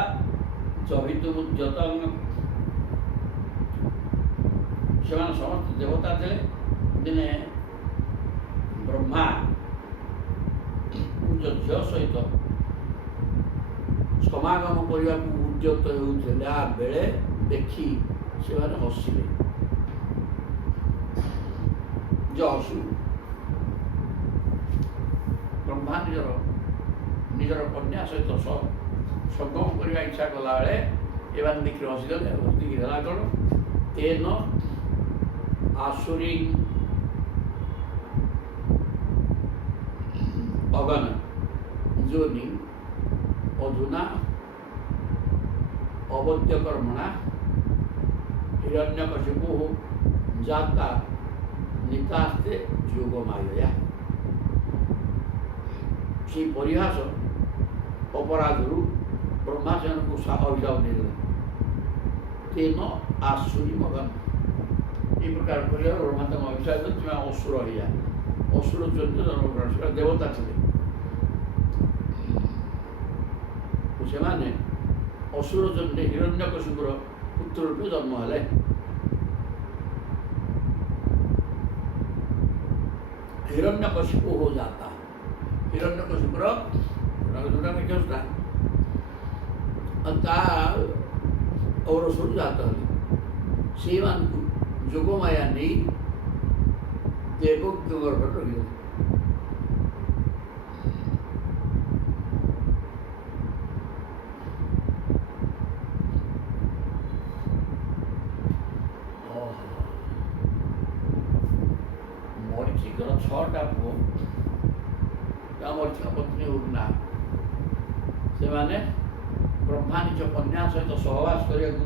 ଜଭିତୁମୁଦ୍ୟତ ସେମାନେ ସମସ୍ତେ ଦେବତା ଥିଲେ। ଦିନେ ବ୍ରହ୍ମା ନିଜ ଝିଅ ସହିତ ସମାଗମ କରିବାକୁ ଉଦ୍ୟତ ହେଉଥିଲା ବେଳେ ଦେଖି ସେମାନେ ହସିଲେ। ଜହସୁରୁ ବ୍ରହ୍ମା ନିଜର କନ୍ୟା ସହିତ ସଙ୍ଗମ କରିବା ଇଚ୍ଛା କଲାବେଳେ ଏମାନେ ଦେଖି ହସିଦେଲେ। ହସିକି ହେଲା କ'ଣ? ତେନ ଆସୁରୀ ଅଗନ ଯୋନି ଅଧୁନା ଅବଦ୍ୟକର୍ମଣା ହିରଣ୍ୟକଶିପୁ ଜାତା ନିତାସ୍ତେ ଯୋଗମାୟା। সেই ପରିହାସ ଅପରାଧରୁ ବ୍ରହ୍ମା ସେମାନଙ୍କୁ ଅଭିଶାପ ଦେଇଦେଲେ। ତେନ ଆସୁରୀ ମଗନ এই প্রকার করে ব্রহ্মা তাকে অভিଶାପ ଦେଲେ ତୁମେ ଅସୁର ହେଇଯା। ଅସୁର ଚରିତ୍ର ଜନ୍ମଗ୍ରହଣ ସେମାନେ ଦେବତା ଥିଲେ। ସେମାନେ ଅସୁର ଜନ୍ମରେ ହିରଣ୍ୟକଶିପୁର ପୁତ୍ର ରୂପେ ଜନ୍ମ ହେଲେ। ହିରଣ୍ୟକଶିପୁ ହୋ ଜାତା। ହିରଣ୍ୟକଶିପୁର ଯେଉଁଟା ରାକ୍ଷସଟା ତା ଔରସରୁ ଜାତ ହେଲେ। ସେଇମାନଙ୍କୁ ଯୋଗମାୟା ନେଇ ଦେବଜ୍ଞ ଗର୍ଭରେ ରଖିଦେଲେ। ମରିଚିଙ୍କର 6ଟା ପୁଅ। ମରିଚିଙ୍କ ପତ୍ନୀ ଉର୍ଣ୍ଣା ସେମାନେ ବ୍ରହ୍ମା ନିଜ କନ୍ୟା ସହିତ ସହବାସ କରିବାକୁ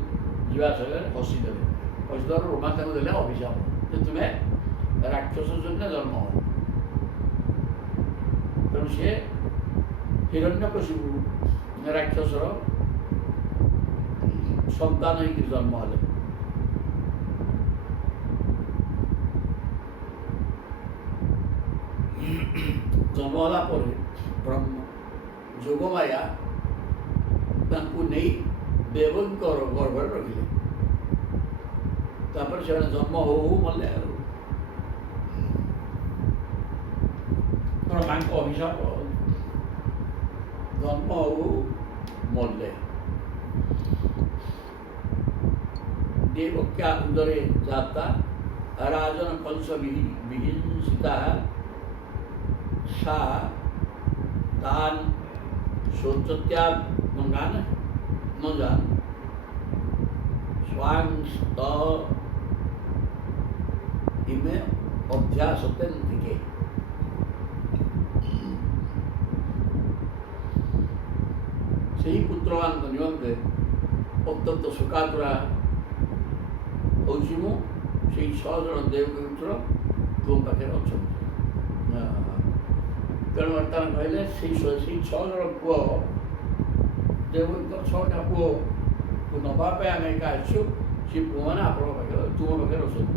ଯିବା ସମୟରେ ହସିଦେଲେ। ହସିଦେବାରୁ ବ୍ରହ୍ମା ତାଙ୍କୁ ଦେଲେ ଅଭିଶାପ ଯେ ତୁମେ ରାକ୍ଷସ ଜନ୍ମ ଜନ୍ମ ହବ। ତେଣୁ ସିଏ ହିରଣ୍ୟକଶିପୁ ରାକ୍ଷସର ସନ୍ତାନ ହେଇକି ଜନ୍ମ ହେଲେ। ଜନ୍ମ ହେଲା ପରେ ଯୋଗମାୟା ତାଙ୍କୁ ନେଇ ଦେବଙ୍କ ଗର୍ଭରେ ରଖିଲେ। ତାପରେ ସେମାନେ ଜନ୍ମ ହଉ ହଉ ମଲେ। ମାଙ୍କ ଅଭିଶାପ ଜନ୍ମ ହଉ ମଲେ। ଦେବକ୍ୟା ଉଦରେ ଜାତା ରାଜନ କଂସ ବିହିଂସିତା सा तान शोचत्या मंगान न जान स्वांस्त इमे अध्यासते दिखे। ସେହି ପୁତ୍ରମାନଙ୍କ ନିମନ୍ତେ ଅତ୍ୟନ୍ତ ଶୋକାତୁରା ହେଉଛି। ମୁଁ ସେଇ 6 ଜଣ ଦେବପୁତ୍ର ତୁମ ପାଖରେ ଅଛନ୍ତି। ତେଣୁ ବର୍ତ୍ତମାନ କହିଲେ ସେଇ 6 ଜଣ ପୁଅ ଦେବଙ୍କର 6ଟା ପୁଅକୁ ନେବା ପାଇଁ ଆମେ ଏକା ଆସିଛୁ। ସେ ପୁଅମାନେ ଆପଣଙ୍କ ପାଖରେ ତୁମ ପାଖରେ ଅଛନ୍ତି।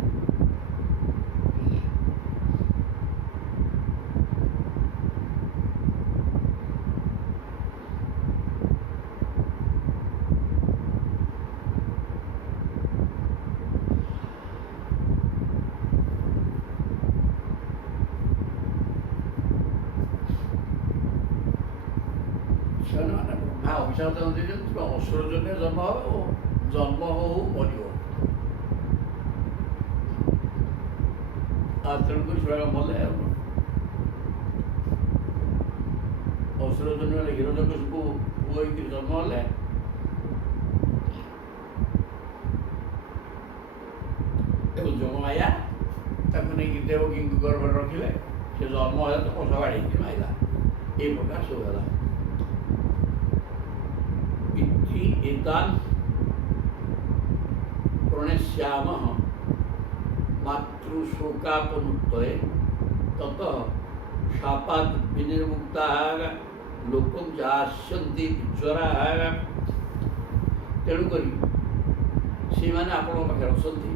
ଅଭିଶାପ ଦେଇଛନ୍ତି ଅସୁର ଜନ୍ମରେ ଜନ୍ମ ହବ। ଜନ୍ମ ହଉ ମରିବ। ଆଉ ତେଣୁକରି ସେମାନେ ମଲେ। ଅସୁର ଜନ୍ମରେ ହିରଣ୍ୟକଶିପୁ ପୁଅ ହେଇକି ଜନ୍ମ ହେଲେ। ଏବଂ ଯୋଗମାୟା ତାକୁ ନେଇକି ଦେବକୀଙ୍କ ଗର୍ଭରେ ରଖିଲେ। ସେ ଜନ୍ମ ହେଲା ତ କଷ ବାଡ଼େଇକି ମାଇଲା। এই প্রকার ସବୁ ହେଲା। यदि एतान् प्रणश्यामः मातृशोकापनुत्तये ततः शापात् विनिर्मुक्ताः लोकं चास्यन्ति ज्वराः। तेणुकरी ସେମାନେ ଆପଣଙ୍କ ପାଖରେ ଅଛନ୍ତି।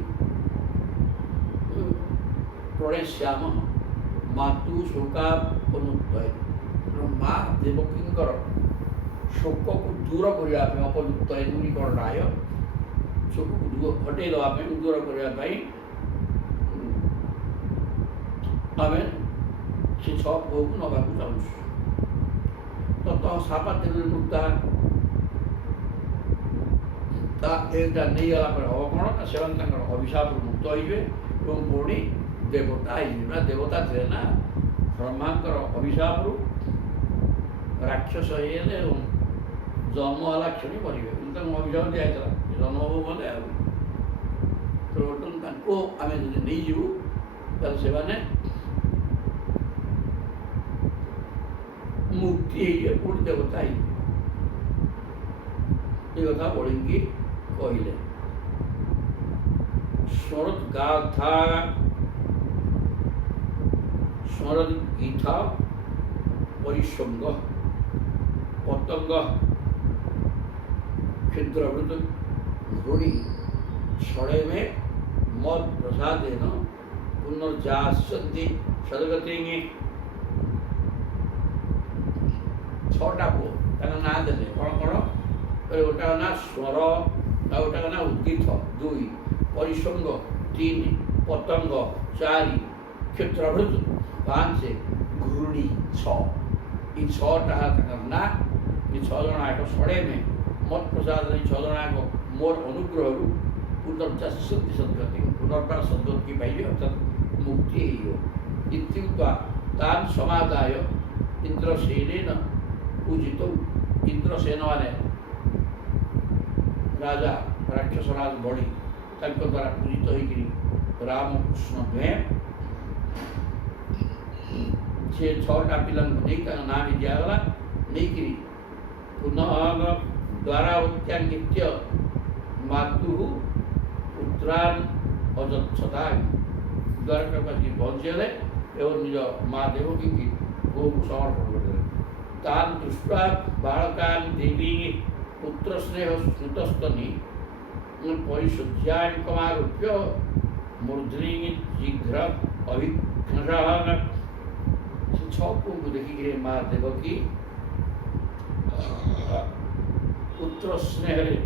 ପ୍रणଶ୍ୟାମः ମାତୃ ଶୋକାପନୁତ୍ତୟେ, ମା ଦେବକୀଙ୍କର ଶୋକକୁ ଦୂର କରିବା ପାଇଁ, ଅପନୁତ୍ତୟେ ଦୂରୀକରଣାୟ, ଶୋକକୁ ହଟେଇ ଦେବା ପାଇଁ, ଦୂର କରିବା ପାଇଁ ଆମେ ସେ 6 ପୁଅକୁ ନେବାକୁ ଚାହୁଁଛୁ। ତତଃ ଶାପାତ୍ ବିନିର୍ମୁକ୍ତା, ଏଇଟା ନେଇଗଲା ପରେ ହବ କ'ଣ ନା ସେମାନେ ତାଙ୍କର ଅଭିଶାପରୁ ମୁକ୍ତ ହେଇଯିବେ ଏବଂ ପୁଣି ଦେବତା ହେଇଯିବେ। ନା ଦେବତା ଥିଲେ ନା, ବ୍ରହ୍ମାଙ୍କର ଅଭିଶାପରୁ ରାକ୍ଷସ ହେଇଗଲେ ଏବଂ ଜନ୍ମ ହେଲା କ୍ଷଣି ମରିବେ। କିନ୍ତୁ ତାଙ୍କୁ ଅଭିଶାପ ଦିଆଯାଇଥିଲା ଜନ୍ମ ହବ ବୋଲେ। ଆଉ ବର୍ତ୍ତମାନ ତାଙ୍କୁ ଆମେ ଯଦି ନେଇଯିବୁ ତାହେଲେ ସେମାନେ ମୁକ୍ତି ହେଇଯିବେ, ପୁଣି ଦେବତା ହେଇଯିବେ। ଏ କଥା ବଳିକି କହିଲେ। ସ୍ମରତ୍ ଗୀତା ପରିସଙ୍ଗ ପତଙ୍ଗ କ୍ଷୁଦ୍ରବୃତ ଘୂର୍ণি ଷଡ଼େମେ ମତ୍ ପ୍ରସାଦେନ ପୁନର୍ଯାସ୍ୟନ୍ତି ସଦ୍ଗତିଂ। 6ଟା ପୁଅ ତାଙ୍କ ନାଁ ଦେଲେ କ'ଣ କ'ଣ? ଗୋଟାକ ନାଁ ସ୍ୱର, ଆଉ ଗୋଟାକ ନାଁ ଉଦ୍ଗୀତ 2, ପରିସଙ୍ଗ 3, ପତଙ୍ଗ 4, କ୍ଷୁଦ୍ରବୃତ 5, ଘୂର୍ণি 6। ଏ 6ଟା ତାଙ୍କର ନାଁ। ଏ 6 ଜଣ ଯାକ ଷଡ଼େମେ ମତ୍ ପ୍ରସାଦରେ 6 ଜଣ ଯାକ ମୋର ଅନୁଗ୍ରହରୁ ପୁନର୍ଯାସ୍ୟନ୍ତି ସଦ୍ଗତି, ପୁନର୍ବାର ସଦ୍ଗତି ପାଇବେ, ଅର୍ଥାତ୍ ମୁକ୍ତି ହେଇଯିବ। ଇତ୍ୟୁକ୍ତ୍ୱା ତାନ୍ ସମାଦାୟ ଇନ୍ଦ୍ରସେନେନ ପୂଜିତ। ଇନ୍ଦ୍ରସେନ ମାନେ ରାଜା, ରାକ୍ଷସ ରାଜ ବଳି, ତାଙ୍କ ଦ୍ୱାରା ପୂଜିତ ହେଇକିରି ରାମକୃଷ୍ଣ ଦୁହେଁ ସେ 6ଟା ପିଲାଙ୍କୁ ନେଇ ତାଙ୍କ ନାଁ ବି ଦିଆଗଲା। ନେଇକିରି ପୁନଃ ଦ୍ୱାରାବତ୍ୟାଙ୍ଗିତ୍ୟ ମାତୁଃ ପୁତ୍ରାନ୍ ଅଯଚ୍ଛତା, ଦ୍ୱାରକାକୁ ଆସିକି ପହଞ୍ଚିଗଲେ ଏବଂ ନିଜ ମା ଦେବକୀକି ପୁଅକୁ ସମର୍ପଣ କରିଦେଲେ। ତାନ୍ ଦୃଷ୍ଟ୍ୱା ବାଳକାନ୍ ଦେବୀ ପୁତ୍ର ସ୍ନେହ ସ୍ମୃତସ୍ତନି ପରିଶୋଧ୍ୟାଙ୍କମାରୋପ୍ୟ ମୂର୍ଧ୍ନି ଶୀଘ୍ର ଅଭିଘ୍ନସଃ। ସେ 6 ପୁଅକୁ ଦେଖିକିରି ମା ଦେବକୀ ପୁତ୍ର ସ୍ନେହରେ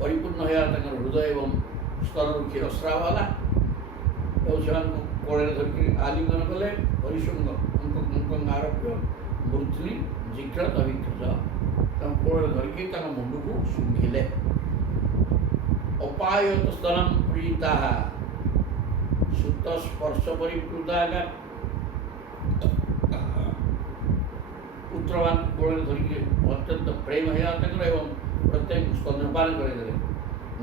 ପରିପୂର୍ଣ୍ଣ ହେଲା। ତାଙ୍କର ହୃଦୟ ଏବଂ ସ୍ତରରୁ କ୍ଷୀରସ୍ରାବ ହେଲା ଏବଂ ସେମାନଙ୍କୁ କୋଳରେ ଧରିକି ଆଲିଙ୍ଗନ କଲେ। ପରିଶୁଙ୍ଗ ଆରୋପ୍ୟ ମୂର୍ଧ୍ନି ଶୀଘ୍ର ଅଭିଘ୍ନସଃ, ତାଙ୍କ କୋଳରେ ଧରିକି ତାଙ୍କ ମୁଣ୍ଡକୁ ଶୁଙ୍ଘିଲେ। ଅପାୟତ ସ୍ତନଂ ପ୍ରୀତାଃ ସୁତ ସ୍ପର୍ଶ ପରିପ୍ଲୁତାଃ, ପୁତ୍ରମାନଙ୍କୁ କୋଳରେ ଧରିକି ଅତ୍ୟନ୍ତ ପ୍ରେମ ହେଲା ତାଙ୍କର ଏବଂ ପ୍ରତ୍ୟେକ ସ୍ତନ୍ୟପାନ କରାଇଦେଲେ।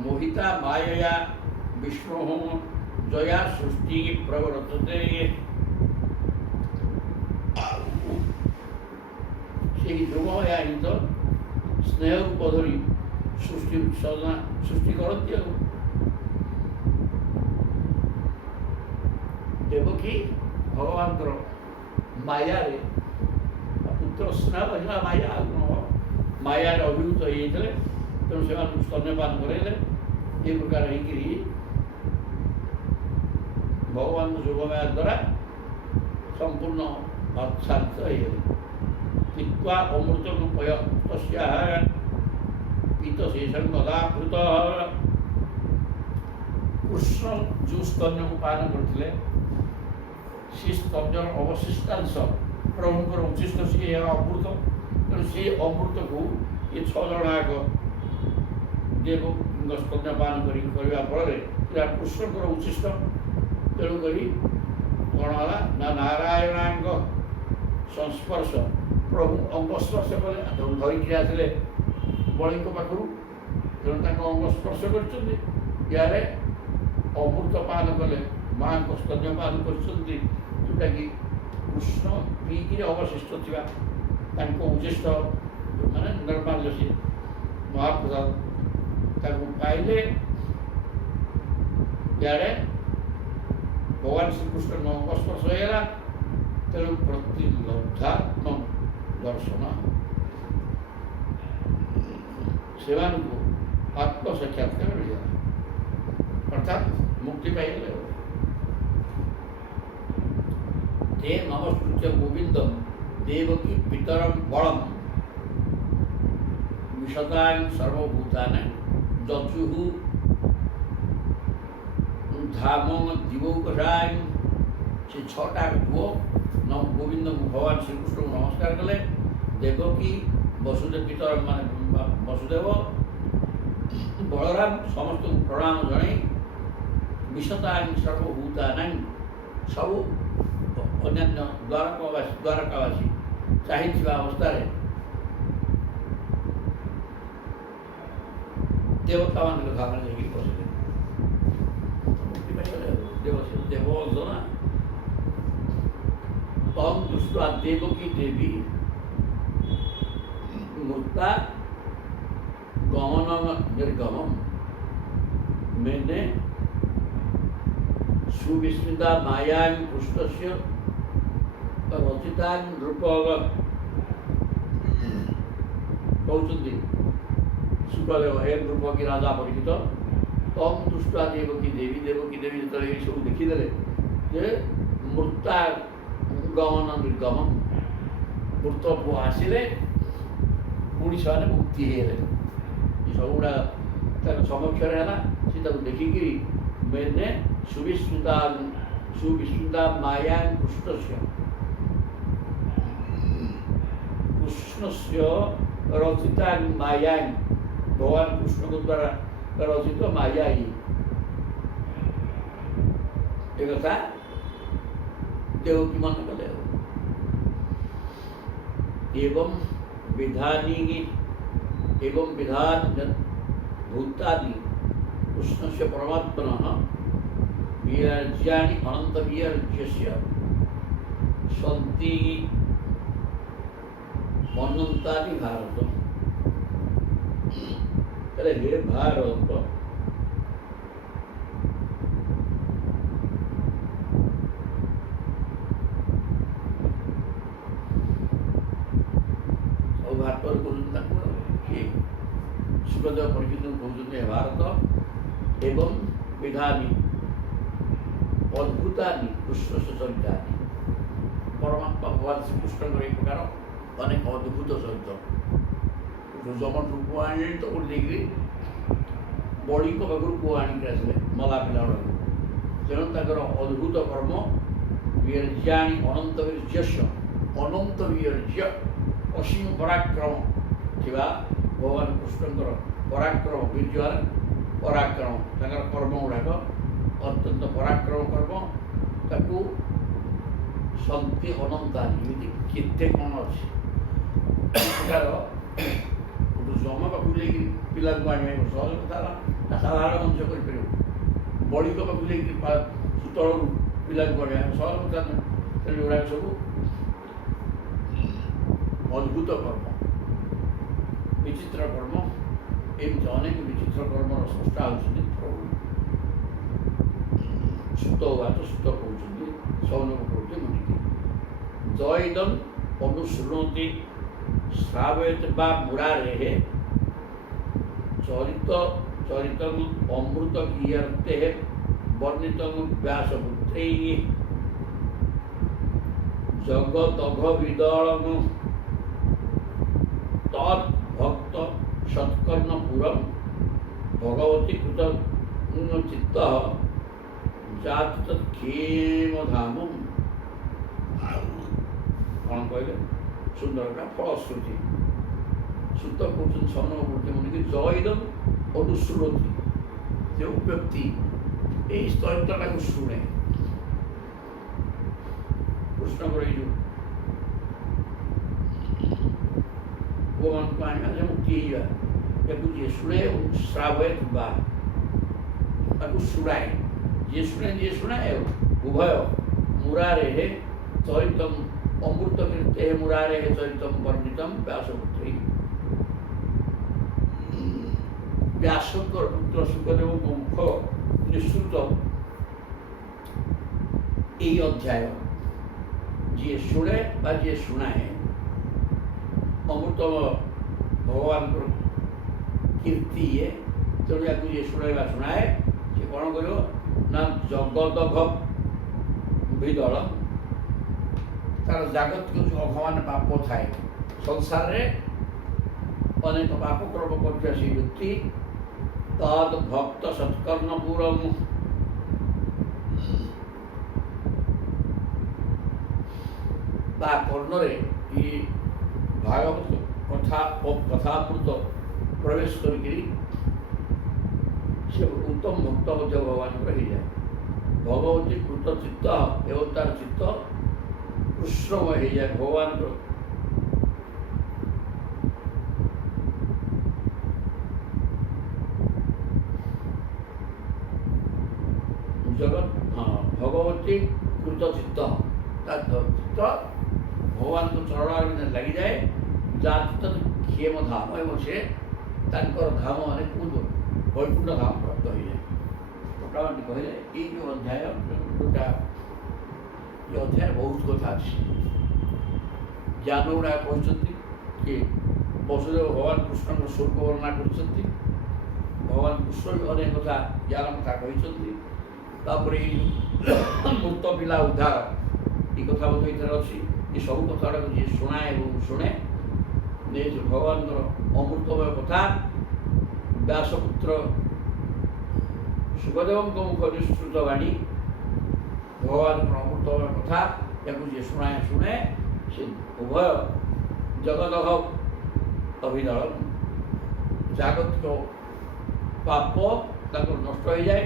ମୋହିତା ମାୟୟା ବିଷ୍ଣୁ ଜୟା ସୃଷ୍ଟି ପ୍ରବର୍ତ୍ତତେ, ସେହି ଯୋଗମାୟା ହିଁ ତ ସ୍ନେହ ରୂପ ଧରି ସୃଷ୍ଟି କରନ୍ତି। ଆଉ ଦେବକୀ ଭଗବାନଙ୍କର ମାୟାରେ, ପୁତ୍ର ସ୍ନେହ ହେଲା ମାୟା, ମାୟାରେ ଅଭିଭୂତ ହେଇଯାଇଥିଲେ। ତେଣୁ ସେମାନଙ୍କୁ ସ୍ତନ୍ୟପାନ କରାଇଲେ। ଏ ପ୍ରକାର ହେଇକିରି ଭଗବାନଙ୍କ ଯୋଗମାୟା ଦ୍ୱାରା ସମ୍ପୂର୍ଣ୍ଣ ଆଚ୍ଛାଦିତ ହେଇଗଲେ। ପିତ୍ୱା ଅମୃତଂ ପୟସ୍ୟାଃ ପୀତଶେଷଂ କଦାପୃତ। କୃଷ୍ଣ ଯେଉଁ ସ୍ତନ୍ୟକୁ ପାନ କରିଥିଲେ ସେ ସ୍ତନ୍ୟର ଅବଶିଷ୍ଟାଂଶ ପ୍ରଭୁଙ୍କର ଉଚ୍ଛିଷ୍ଟ ସିଏ ହେଲା ଅମୃତ। ତେଣୁ ସେ ଅମୃତକୁ ଏ 6 ଜଣ ଯାକ ଦେବଙ୍କ ସ୍ତନ୍ୟପାନ କରିବା ଫଳରେ ସେଟା କୃଷ୍ଣଙ୍କର ଉଚ୍ଛିଷ୍ଟ। ତେଣୁକରି କ'ଣ ହେଲା ନା ନାରାୟଣଙ୍କ ସଂସ୍ପର୍ଶ, ପ୍ରଭୁ ଅଙ୍ଗସ୍ପର୍ଶ କଲେ। ଧରିକି ଆସିଲେ ବଳିଙ୍କ ପାଖରୁ, ତେଣୁ ତାଙ୍କ ଅଙ୍ଗସ୍ପର୍ଶ କରିଛନ୍ତି। ୟାରେ ଅମୃତ ପାନ କଲେ, ମାଆଙ୍କ ସ୍ତନ୍ୟପାନ କରିଛନ୍ତି, ଯେଉଁଟାକି କୃଷ୍ଣ ପିଇକିରି ଅବଶିଷ୍ଟ ଥିବା ତାଙ୍କ ଉଚ୍ଛିଷ୍ଟ ମାନେ ନିର୍ମାଲ୍ୟ ସିଏ ମହାପ୍ରସାଦ ତାକୁ ପାଇଲେ ଇଆଡ଼େ ଭଗବାନ ଶ୍ରୀକୃଷ୍ଣଙ୍କ ସ୍ପର୍ଶ ହେଇଗଲା। ତେଣୁ ପ୍ରତିଲବ୍ଧାତ୍ମ ଦର୍ଶନ ସେମାନଙ୍କୁ ଆତ୍ମସାକ୍ଷାତ୍କାର ମିଳିଗଲା, ଅର୍ଥାତ୍ ମୁକ୍ତି ପାଇଗଲେ। ते नमस्कृत्य गोविंदम देवकी पितरम बलम विशतां सर्वभूतानां दचुहु धामं दिवौकसां। से छटा पुओ गोविंद भगवान श्रीकृष्ण को नमस्कार कले। देवकी वसुदेव पितर मान वसुदेव बलराम समस्त प्रणाम जन विशतां सर्वभूतानां सब अन्य द्वारकावासी चाहिए अवस्था देवता मान धारण जाकि पशिले मुक्ति पाइगले। देवदना तम दृष्टा देवकी देवी मूर्ता गमनम निर्गमम मैंने सुविस्मिता माया पुष्टस्य रचिता रूप कहते सुखदेव हे रूप की राजा परीक्षित तम दृष्टा देवकी देवी जो सब देखीदे जे मूर्ता गमन निर्गमन मूर्त पु आसिले पुणी से मुक्ति हेले सब गुड़ा समक्ष है सी देखिकी मैंने सुविस्मिता माया कृष्ण से रचिता माया भगवान कृष्ण को द्वारा रचित माया ही एक कथा देवकी मन कले। एवं विधानी एवं विधान भूतादि कृष्ण से परमात्मनः वीर्याणि अनंत वीर्यस्य सन्ति अनंतानि भारत। अरे हे भारत सब भारत सुखदेव परीक्षित कहते भारत एवं विधानी अद्भुतानि कृष्ण से चरितानि परमात्मा भगवान श्रीकृष्ण एक प्रकार अनेक अद्भुत चरित्र जमन पुओ आनी तो देखिए बड़ी पाखर पुओ आणिक आसले मला पिला तेणु तर अद्भुत कर्म वीर्याणि अनंत वीर्यस्य अनंत वीर्य असीम पराक्रम थिबा भगवान कृष्णकर पराक्रम वीर्य पराक्रम तंकर कर्म गुड़ाक अत्यंत पराक्रम कर्म ताकू सन्ति अनंतानि केते कौन अच्छी जम पाक पिला सहज कथा साधारण मनुष्य कर बड़ी पाक सुतल पिला सहज कथा तेणु गुड़ाक सब अद्भुत कर्म विचित्र कर्म एमती अनेक विचित्र कर्म स्रष्टा होती प्रभु सुत बात सुत कहते सौनक कहते मुनि जयदम अनुशृणोति श्रावयत बा मुरारे चरित अमृत कीर्ते वर्णित व्यासपुत्र जगतघ विदलम तत्भक्त सत्कर्णपुरम भगवती कृत चित्त जात तत्क्षेम धाम कौन कहले सुंदर का फलश्रुति सुत कहते सौनक कहते मुनि जयदम अनुश्रुति जो व्यक्ति यही चरित्रटा को शुणे कृष्ण को भगवान को आने से मुक्ति या कुछ ये सुने श्रावयत बा ताकू सुनाए ये सुनाए उभय मुरारे है चरितम अमृत कृत्य मुरारे चरितम वर्णितम व्यासपुत्री ବ୍ୟାସଙ୍କର ପୁତ୍ର ଶୁକଦେବଙ୍କ ମୁଖ ନିଃସୃତ ଏହି ଅଧ୍ୟାୟ ଯିଏ ଶୁଣେ ବା ଯିଏ ଶୁଣାଏ ଅମୃତମ ଭଗବାନଙ୍କର କୀର୍ତ୍ତି ଇଏ। ତେଣୁ ୟାକୁ ଯିଏ ଶୁଣେ ବା ଶୁଣାଏ ସେ କ'ଣ କରିବ ନା ଜଗଦଘ ବିଦଳ ତାର ଜାଗତିକ ଯେଉଁ ଅଘମାନ ପାପ ଥାଏ ସଂସାରରେ ଅନେକ ପାପ କର୍ମ କରୁଥିବା ସେହି ବ୍ୟକ୍ତି ତଦ୍ ଭକ୍ତ ସତ୍କର୍ଣ୍ଣପୁରମ୍ ତା କର୍ଣ୍ଣରେ ଇ ଭାଗବତ କଥାମୃତ ପ୍ରବେଶ କରିକିରି ସେ ଉତ୍ତମ ଭକ୍ତ ମଧ୍ୟ ଭଗବାନଙ୍କର ହେଇଯାଏ। ଭଗବତୀ କୃତ ଚିତ୍ତ ଏବଂ ତାର ଚିତ୍ତ କୃଷ୍ଣମୟ ହେଇଯାଏ ଭଗବାନଙ୍କର। ଭଗବତୀ କୃତ ଚିତ୍ତ ତା ଚିତ୍ତ ଭଗବାନଙ୍କ ଚରଣାରେ ଲାଗିଯାଏ। ଯାହା ଚିତ୍ତ କ୍ଷେମ ଧାମ ଏବଂ ସେ ତାଙ୍କର ଧାମ ମାନେ କୁହନ୍ତୁ ବୈକୁଣ୍ଠ ଧାମ ପ୍ରାପ୍ତ ହୋଇଯାଏ। ମୋଟାମୋଟି କହିଲେ ଏଇ ଯେଉଁ ଅଧ୍ୟାୟ ଯେଉଁଟା ଏ ଅଧ୍ୟାୟରେ ବହୁତ କଥା ଅଛି। ଜ୍ଞାନ ଗୁଡ଼ାକ କହିଛନ୍ତି କି ବସୁଦେବ ଭଗବାନ କୃଷ୍ଣଙ୍କ ସ୍ୱରୂପ ବର୍ଣ୍ଣନା କରିଛନ୍ତି। ଭଗବାନ କୃଷ୍ଣ ବି ଅନେକ କଥା ଜ୍ଞାନ କଥା କହିଛନ୍ତି। ତାପରେ ଏଇ ମୃତ ପିଲା ଉଦ୍ଧାର ଏ କଥା ମଧ୍ୟ ଏଠାରେ ଅଛି। ଏ ସବୁ କଥା ଗୁଡ଼ାକ ଯିଏ ଶୁଣାଏ ଏବଂ ଶୁଣେ ଭଗବାନଙ୍କର ଅମୃତମୟ କଥା ବ୍ୟାସପୁତ୍ର ଶୁକଦେବଙ୍କ ମୁଖ ନିଃସୃତ ବାଣୀ ଭଗବାନଙ୍କର ଅମୃତମୟ କଥା ୟାକୁ ଯିଏ ଶୁଣାଏ ଶୁଣେ ସେ ଉଭୟ ଜଗଦଘ ଅଭିଦଳ ଜାଗତିକ ପାପ ତାଙ୍କର ନଷ୍ଟ ହୋଇଯାଏ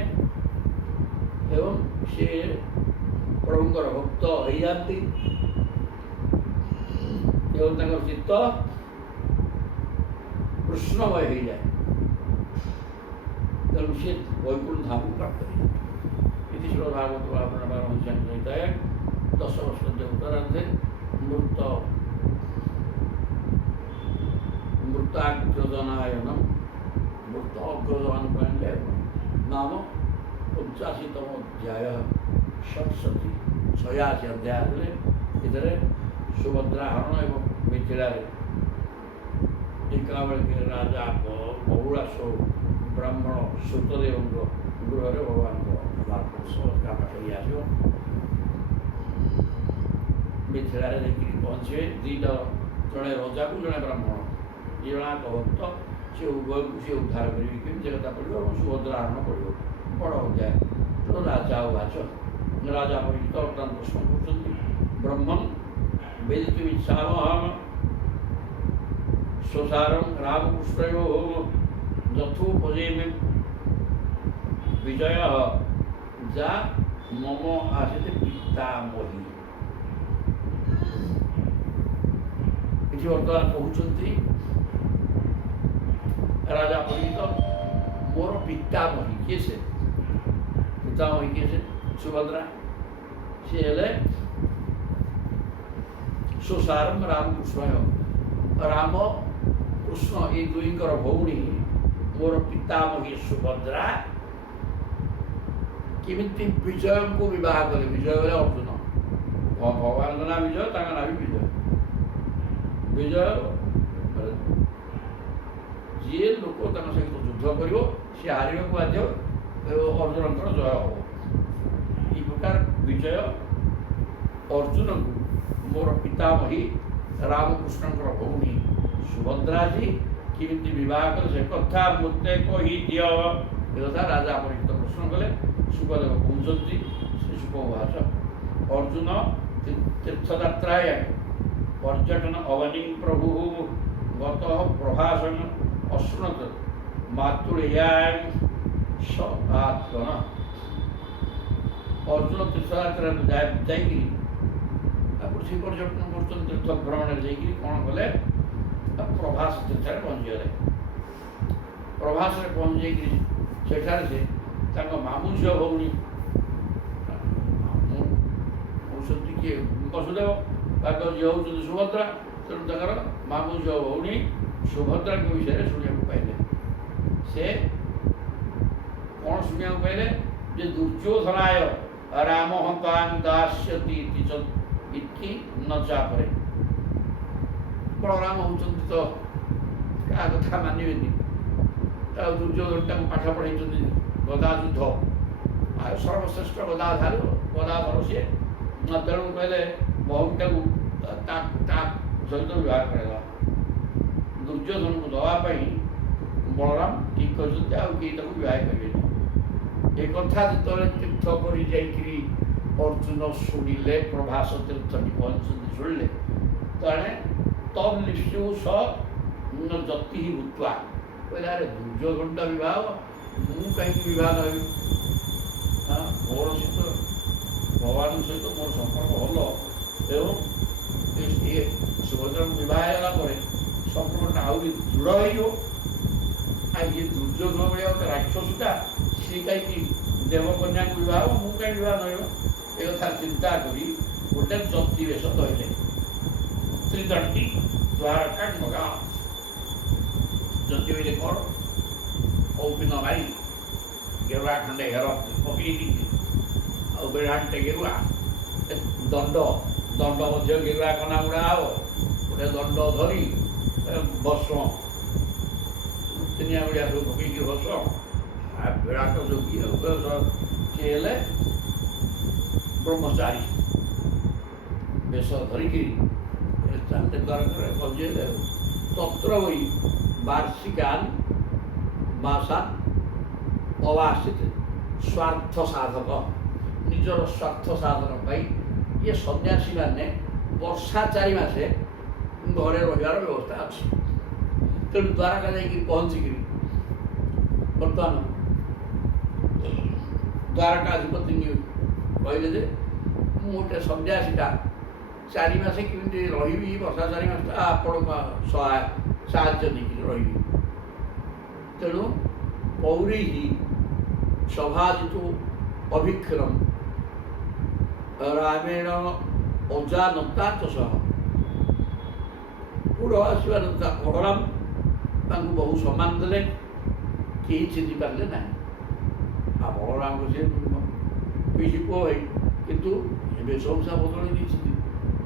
ଏବଂ ସେ ପ୍ରଭୁଙ୍କର ଭକ୍ତ ହେଇଯାନ୍ତି ଏବଂ ତାଙ୍କର ଚିତ୍ତ କୃଷ୍ଣମୟ ହେଇଯାଏ। ତେଣୁ ସେ ବୈକୁଣ୍ଠ ଧାମକୁ ପ୍ରାପ୍ତ ହେଇଯାଏ। ଇତି ଶ୍ରୀ ଭାଗବତ ହୋଇଥାଏ 10 ବର୍ଷ ଉତ୍ତରାର୍ଦ୍ଧେ ମୃତାଗ୍ରଜନାୟନ ମୃତ ଅଗ୍ରଜମାନ କହିଲେ ନାମ 85ତମ ଅଧ୍ୟାୟ ଷଟ୍ଷଠି 86 ଅଧ୍ୟାୟ ହେଲେ ଏଥିରେ ସୁଭଦ୍ରା ହରଣ ଏବଂ ମିଥିଳାରେ ଏକାବେଳେ ରାଜା ବହୁଳାସ ବ୍ରାହ୍ମଣ ସୁତଦେବଙ୍କ ଗୃହରେ ଭଗବାନଙ୍କ କାମ ହେଇ ଆସିବ। ମିଥିଳାରେ ଦେଖିକି ପହଞ୍ଚିବେ ଦୁଇଟା ଜଣେ ରଜାକୁ ଜଣେ ବ୍ରାହ୍ମଣ ଦୁଇ ଜଣଙ୍କ ଭକ୍ତ ସେ ଉଭୟକୁ ସେ ଉଦ୍ଧାର କରିବେ କେମିତି କଥା ପଡ଼ିବ ଏବଂ ସୁଭଦ୍ରା ହରଣ ପଡ଼ିବ। ବଡ଼ ଅଧ୍ୟାୟ। ତେଣୁ ରାଜା ଆଉ ବାଚ ରାଜା ପରିଚିତ ବର୍ତ୍ତମାନ ପ୍ରଶ୍ନ କରୁଛନ୍ତି ବ୍ରହ୍ମନ୍ ବେଦିତୁମ୍ ଇଚ୍ଛାମହଂ स्वसारं रामकृष्णयोः यथोपजेमि विजयः जा मम आसीत् पितामही। ଏଠି ବର୍ତ୍ତମାନ କହୁଛନ୍ତି ରାଜା ପରିଚିତ ମୋର ପିତାମହୀ କିଏ ସେ ପିତାମହୀ କିଏ ସେ ସୁଭଦ୍ରା ସେ ହେଲେ ସୁସାରಂ ରାମକୃଷ୍ଣ ରାମ କୃଷ୍ଣ ଏ ଦୁଇଙ୍କର ଭଉଣୀ ମୋର ପିତାମହୀ ସୁଭଦ୍ରା କେମିତି ବିଜୟଙ୍କୁ ବିବାହ କଲେ। ବିଜୟ ହେଲେ ଅର୍ଜୁନ ଭଗବାନଙ୍କ ନାଁ ବିଜୟ ତାଙ୍କ ନାଁ ବି ବିଜୟ। ବିଜୟ ଯିଏ ଲୋକ ତାଙ୍କ ସହିତ ଯୁଦ୍ଧ କରିବ ସେ ହାରିବାକୁ ବାଧ୍ୟ ଅର୍ଜୁନଙ୍କର ଜୟ ହେବ। ଏହି ପ୍ରକାର ବିଜୟ ଅର୍ଜୁନଙ୍କୁ ମୋର ପିତାମହୀ ରାମକୃଷ୍ଣଙ୍କର ଭଉଣୀ ସୁଭଦ୍ରାଜୀ କେମିତି ବିବାହ କଲେ ସେ କଥା ମୋତେ କହିଦିଅ। ଏ କଥା ରାଜା ପରିଚିତ ପ୍ରଶ୍ନ କଲେ। ସୁକଦେବ କହୁଛନ୍ତି ଶ୍ରୀ ସୁକବାଚ ଅର୍ଜୁନ ତୀର୍ଥଯାତ୍ରାୟ ପର୍ଯ୍ୟଟନ ଅବନୀ ପ୍ରଭୁ ଗତ ପ୍ରଭାସନ ଅଶ୍ନତ ମାତୃୟାଂ ସଭାତ୍ମନ। ଅର୍ଜୁନ ତୀର୍ଥଯାତ୍ରାକୁ ଯାଇକିରି ପୃଥିବୀ ପର୍ଯ୍ୟଟନ କରୁଛନ୍ତି ତୀର୍ଥ ଭ୍ରମଣରେ ଯାଇକିରି କ'ଣ କଲେ ପ୍ରଭାସ ତୀର୍ଥରେ ପହଞ୍ଚିଗଲେ। ପ୍ରଭାସରେ ପହଞ୍ଚି ଯାଇକିରି ସେଠାରେ ସେ ତାଙ୍କ ମାମୁଁ ଝିଅ ଭଉଣୀ ମାମୁଁ ହେଉଛନ୍ତି କିଏ ବସୁଦେବ ତାଙ୍କ ଝିଅ ହେଉଛନ୍ତି ସୁଭଦ୍ରା। ତେଣୁ ତାଙ୍କର ମାମୁଁ ଝିଅ ଭଉଣୀ ସୁଭଦ୍ରାଙ୍କ ବିଷୟରେ ଶୁଣିବାକୁ ପାଇଲେ। से कौन शुणा कहले जे दुर्योधनाय राम हंतान दास्यति इति न चापरे बलराम होउछन्ति तो क्या कथा मानिबेनि दुर्योधन पाठ पढ़ाई गदा युद्ध आ सर्वश्रेष्ठ गदाधार गदाधर सी तेणु कहले बहुटा सहित व्यवहार करेगा दुर्योधन को दवापाई बलराम ठीक कर विवाह करेंगे एक कथा जो तीर्थ कर अर्जुन शुणिले प्रभास तीर्थ पहुँचते शुणिले तेणे तब लिप्सु स जति भूतवा कहला अरे दुर्योधन विवाह मु कहीं विवाह नही मोर सहित भगवान सहित मोर संपर्क भल एवं सुभद्रा विवाह संपर्क आहरी दृढ़ हो ये दुर्योधन भाई गोटे राक्षसटा सी कहीं देवकन्या विवाह मु कहीं विवाह नही एक कथा चिंता करी गोटे जति वेश कहले त्रिदंडी द्वारका नगा जति बेले कौन औपिन मारी गेरुआ खंडे हेर पकई बेढ़ाटे गेरुआ दंड दंड गेरुआ कना गुड़ा हे गोटे दंड धरी भस्म तीनिया बेड़िया सब पकईकि भस्म विराट जोगी किए ब्रह्मचारी बेश धरिकी द्वारक बजेले तत्र वही वार्षिकान मासान अवासित स्वार्थ साधक निजर स्वार्थ साधन पाई ये सन्यासी माने वर्षा 4 मासे घरे रहिबार व्यवस्था अच्छी तेणु द्वारका जाकि पहुँचिक बर्तमान द्वारका अधिपति कहले जे मु गोटे सन्यासीटा 4 मासे केमी रही वर्षा 4 मास आपण साहाଯ୍य नहीं रही तेणु पौरी सभाजित अभिक्षरम रामेण अजानता सह पूर्ववासी बलराम बहु सम्मान देले कहीं चिन्ह पारे ना आ बलराम को सी पीसी पुओ भाई कितु वेशभूषा बदल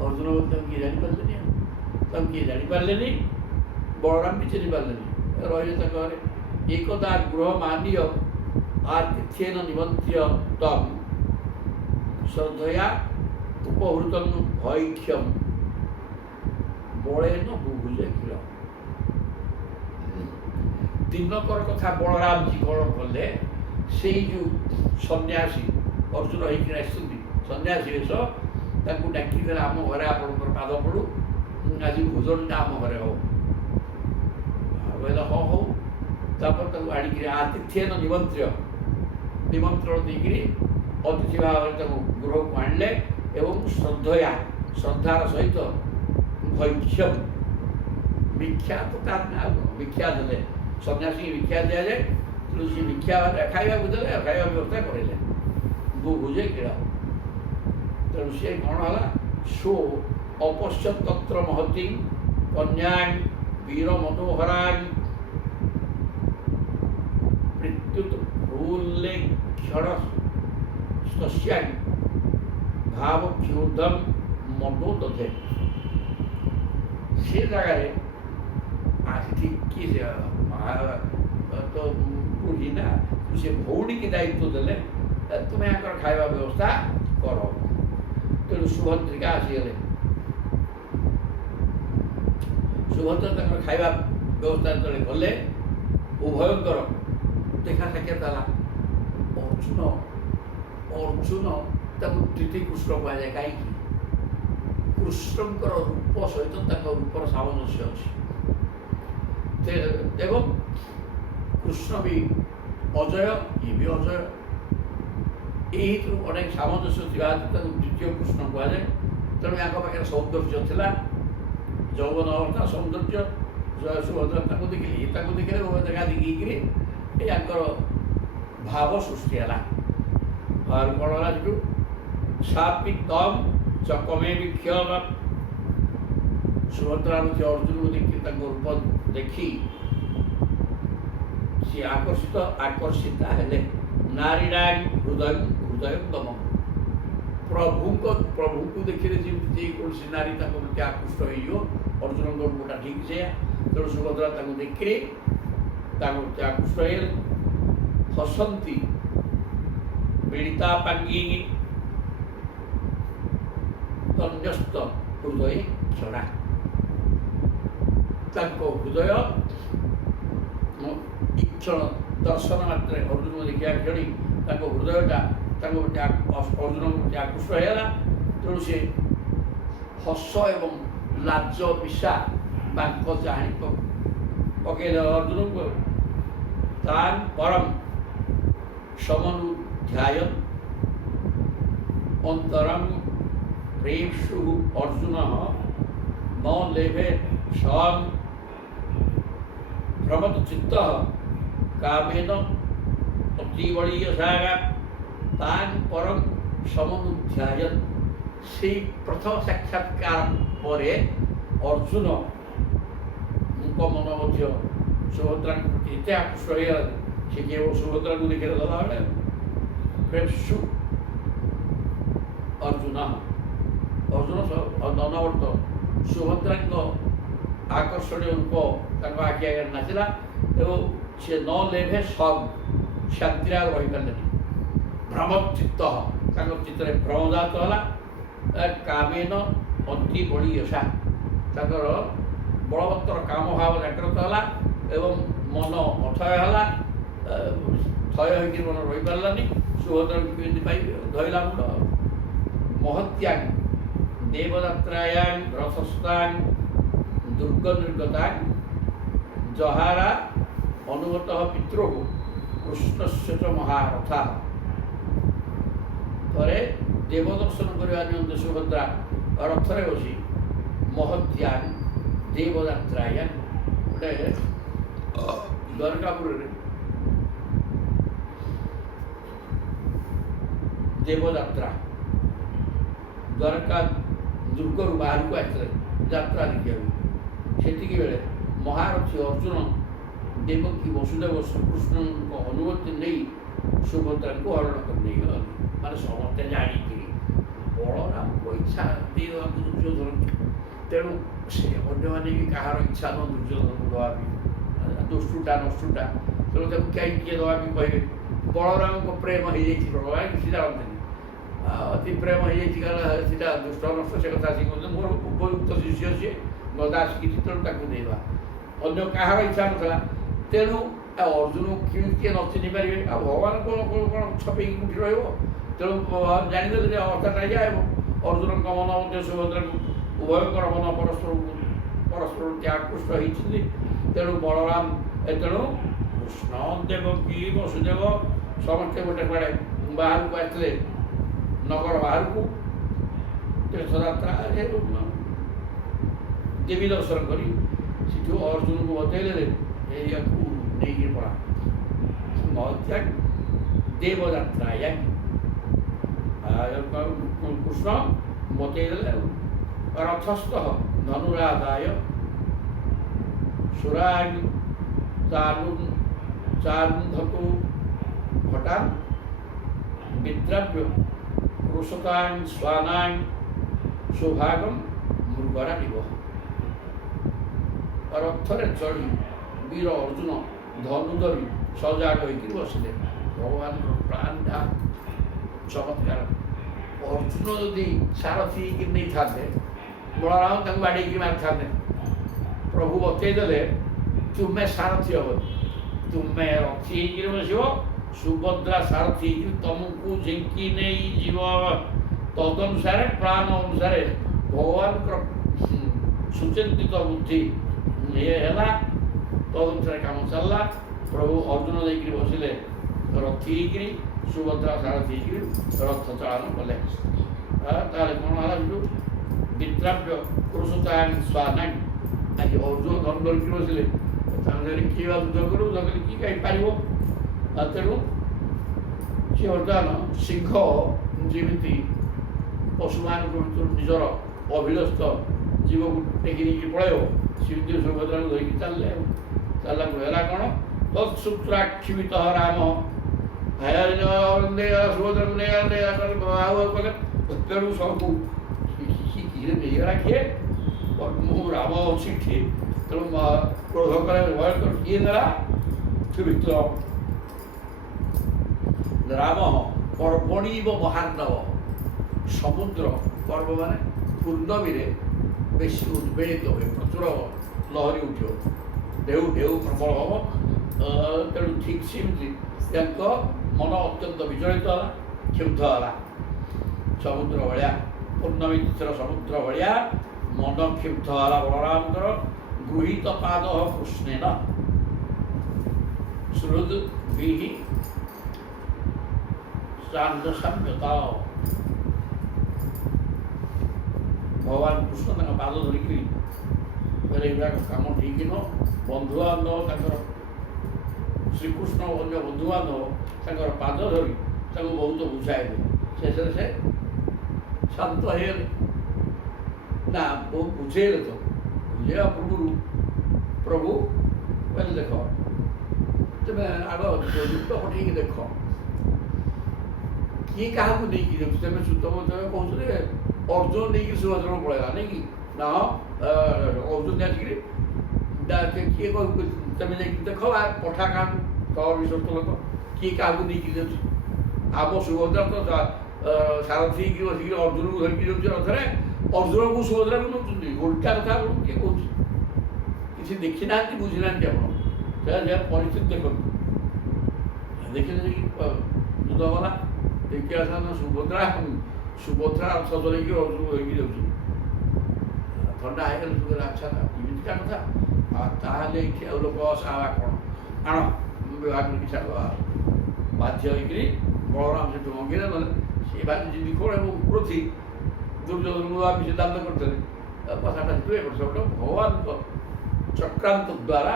अर्जुन बोलते किए जापारे तब किए जापारे बलराम भी चिन्ह पारे रही घरे एकदा गृह मानीय आतिथ्येन निमंत्र्य तम श्रद्धया उपहृतम भैक्ष्यम बड़ेन बुभुजे खिल दिनकर कथा बलराम जी कौन कले से जो सन्यासी अर्जुन होती सन्यासी वेश डाक आम घर आप पाद पड़ू आज भोजनटा आम घर हो कहला हाँ हो आड़िक आतिथ्यन निमंत्रण देकर अतिथि भाव गृह को आणले एवं श्रद्धया श्रद्धार सहित भैक्ष्यम भिक्षा तो भिक्षा देले सन्यासी भिक्षा दि जाए तुलसी भिक्षा खावा देले खावा व्यवस्था करेले बुभुजे क्रीड़ा तेणु सी कौन है सो अपश्यत तत्र महती कन्या वीर मनोहरा प्रत्युत भूलेक्षण तस्या भाव क्षुदम मनो दधे से जगह आखिर किए तो बुढ़ी ना से भौणी की दायित्व देले तुम्हें यहाँ खाଇବା व्यवस्था कर तेणु सुभद्रिका आसीगले सुभद्रा खाଇବା व्यवस्था जो गले उभयंकर देखा साक्षात अर्जुन अर्जुन तृतीय कृष्ण कहुए कहीं कृष्णकर रूप सहित रूपर सामंजस्य अच्छे एवं कृष्ण भी अजय ये भी अजय यही अनेक सामंजस्य द्वितीय कृष्ण कहुए तेणु या पाखे सौंदर्य था यौवन अवस्था सौंदर्य सुभद्रा देखिले देखिले देखा देखिकी या भाव सृष्टि है और कौन है सापी तम चकमे विक्षम सुभद्रा अर्जुन को देखी रूप देखी सी आकर्षित आकर्षिता हेले नारीणां हृदय हृदयंगम प्रभु को देखिले जमी कौन नारी प्रति आकृष्ट हो अर्जुन गोटा ठीक से तेणु सुभद्रा देखिले प्रति आकृष्ट हो हसंती पीड़िता पांगी तन्यस्त हृदय क्षणा हृदय क्षण दर्शन मात्र अर्जुन देखा क्षणी हृदयटा अर्जुन प्रति आकृष्ट होगा तेणु सी हस एवं लाज विषा बांक चाणी पकईद अर्जुन को तान परम समनुध्यायन अंतरंग प्रेक्षु अर्जुन न लेभे सन भ्रमत चित्त कामेन अतिबड़ीयसागा तान परम समनुध्यायन से प्रथम साक्षात्कार पर अर्जुन मन मध्य सुभद्रा प्रति एत आकृष्ट हो से केवल सुभद्रा को देखे गला बेले प्रेक्षु अर्जुन अनवर्त सुभद्रा आकर्षणीय रूप आखि आगे नाचला एवं सी न लेभे सब शांति रही पारे भ्रमत चित्त चित्त भ्रम जात है कामेन अति बड़ी यशा बलवत्तर काम भाव जागृत है एवं मन अथय है थय हो मन रही पारानी सुभद्रा पाइबे धरला मुंड महत्याग देवयात्रायां रथस्थां दुर्ग निर्गतां जहारा अनुगत पितृ कृष्ण से महारथा थे देवदर्शन करने निमंते सुभद्रा रथरे बसी महत्याग देवयात्रायां गोटे द्वारकापुर देवयात्रा द्वारका दुर्गर बाहर को आते यात्रा देखा से बेले महारथी अर्जुन देवकी वसुदेव श्रीकृष्ण अनुमति नहीं सुभद्रा को हरण कर नहीं गल माने समस्ते जाणी बलराम को इच्छा देवा दुर्योधन तेणु से अन्य भी कहार इच्छा न दुर्योधन को दवा दुष्टुटा नष्टुटा तेणु कहीं किए दवा कहे बलराम को प्रेम हो जाए भगवान किसी जानते अति प्रेम हो जाए दुष्ट नष्ट से कथा सी मोर उपयुक्त शिष्य सी नदास कि तेणु देवा अन्य कहार इच्छा नाला तेणु अर्जुन किए न चिन्ह पारे आ भगवान को कौन छपे उठी रू जानीदे अर्थात आज्ञा अर्जुन मन मध्य सुभद्रा उभयकर मन परस्पर आकृष्ट होती तेणु बलराम तेणु कृष्ण देवकी वसुदेव समस्ते गोटे कड़े बाहर को आते नगर बाहर को तीर्थयात्रा देवी दर्शन कर अर्जुन को बतैले नहीं पड़ा महत्याग देवयात्राया कृष्ण बतैले रथस्थ धनुराधाय सुराग चारुंधको भटान विद्राव्य कृषकान स्वानान सौभागम मृगरा निव रथरे चढ़ी वीर अर्जुन धनु धरी सजाग होकर बसले भगवान प्राणटा चमत्कार अर्जुन यदि सारथी कि नहीं था बलराम बाड़ी मारि था प्रभु बतईदे तुम्हें सारथी हम तुम्हें रथी बस सुभद्रा सारथी तुमको झिंकी नहीं जीव तदनुसार प्राण अनुसार भगवान सुचिंतित बुद्धि ये है तदनुसार काम चलला प्रभु अर्जुन देकर बसिले रथी सुभद्रा सारथी रथ चालन कले कौन है विद्राव्य पुरुषोत्तान स्वानान आज अर्जुन धन धरिक बसिले किए युद्ध करूँ कि कहीं पार तेणु सी बर्तमान सिंह जमी पशु मान निजर अभिलस्त जीव को टेकी नहीं पड़े सीमती सुभद्रा को धरिकी चलले चलला है कौन ତତ୍ସୂତ୍ରାକ୍ଷିବିତଃ ରାମ କଲେ। ତେଣୁ ସବୁ ନେଇଗଲା କିଏ? ମୁଁ ରାମ ଅଛି କିଏ? ତେଣୁ କ୍ରୋଧ କଲେ କିଏ ନେଲା? କ୍ଷିବିତ ରାମ ପର୍ବଣୀବ ମହାର୍ଣ୍ଣବ। ସମୁଦ୍ର ପର୍ବ ମାନେ ପୂର୍ଣ୍ଣମୀରେ ବେଶୀ ଉଦ୍ବେଳିତ ହୁଏ, ପ୍ରଚୁର ଲହରୀ ଉଠିବ, ଢେଉ ଢେଉ ପ୍ରବଳ ହେବ। ତେଣୁ ଠିକ୍ ସେମିତି ତାଙ୍କ ମନ ଅତ୍ୟନ୍ତ ବିଚଳିତ ହେଲା, କ୍ଷୁବ୍ଧ ହେଲା। ସମୁଦ୍ର ଭଳିଆ ପୂର୍ଣ୍ଣମୀ ତିଥିର ସମୁଦ୍ର ଭଳିଆ ମନ କ୍ଷୁବ୍ଧ ହେଲା ବଳରାମଙ୍କର। ଗୃହୀତ ପାଦ କୃଷ୍ଣେନ ସୁହୃଦ ବିହି ସାମ୍ୟତା। ଭଗବାନ କୃଷ୍ଣ ତାଙ୍କ ପାଦ ଧରିକିରି କହିଲେ ଏଗୁଡ଼ାକ କାମ ଠିକ୍ ନୁହଁ। ବନ୍ଧୁବାନ୍ଧବ ତାଙ୍କର ଶ୍ରୀକୃଷ୍ଣ ଅନ୍ୟ ବନ୍ଧୁବାନ୍ଧବ ତାଙ୍କର ପାଦ ଧରି ତାଙ୍କୁ ବହୁତ ବୁଝାଇଲେ। ଶେଷରେ ସେ ଶାନ୍ତ ହେଇଗଲେ। ନା ବହୁତ ବୁଝେଇଲେ ତ, ବୁଝେଇବା ପୂର୍ବରୁ ପ୍ରଭୁ କହିଲେ ଦେଖ, ତୁମେ ଆଗ ଯୁକ୍ତ ପଠେଇକି ଦେଖ କିଏ କାହାକୁ ନେଇକି ଯାଉଛି। ତୁମେ କହୁଥିଲେ ଅର୍ଜୁନ ନେଇକି ସୁଭଦ୍ରାକୁ ପଳେଇଲା ନାଇଁ କି? ନା ଅର୍ଜୁନ ଆସିକିରି କିଏ ତୁମେ ଯାଇକି ଦେଖ ପଠା କାହାକୁ, ତମ ବିଶ୍ୱସ୍ତ ଲୋକ କିଏ କାହାକୁ ନେଇକି ଯାଉଛି। ଆମ ସୁଭଦ୍ରା ତ ସାରଥି ହେଇକି ବସିକିରି ଅର୍ଜୁନକୁ ଧରିକି ଯାଉଛି ରଥରେ, ଅର୍ଜୁନକୁ ସୁଭଦ୍ରାକୁ ନେଉଛନ୍ତି। ଓଲଟା କଥା ଆପଣ କିଏ କହୁଛି? କିଛି ଦେଖିନାହାନ୍ତି, ବୁଝିନାହାନ୍ତି ଆପଣ। ସେ ପରିସ୍ଥିତି ଦେଖନ୍ତୁ। ଦେଖିଲେ ଯୁଦ୍ଧ ଗଲା, ଦେଖିବା ସୁଭଦ୍ରା ରଥ ଚଲେଇକି ଅର୍ଜୁନକୁ ଧରିକି ଯାଉଛି। ଥଣ୍ଡା ହେଇଗଲେ ସୁଭଦ୍ରା ଆଚ୍ଛା ଏମିତିକା କଥା। ତାହେଲେ ଏଇଠି ଆଉ ଲୋକ ସାହା କ'ଣ ଆଣ ବିଭାଗ କିଛି ବାଧ୍ୟ ହେଇକିରି ବଳରାମ ସେଠୁ ମଙ୍ଗିଲେ। ନହେଲେ ସେ ଭାରି ଜିଦି କ'ଣ ଏବଂ କ୍ରୋଧୀ ଦୁର୍ଯୋଧନକୁ ଆମେ ସିଦ୍ଧାନ୍ତ କରିଥିଲେ କଥାଟା ସେଠୁ ଏପଟ ସେପଟ। ଭଗବାନଙ୍କ ଚକ୍ରାନ୍ତ ଦ୍ୱାରା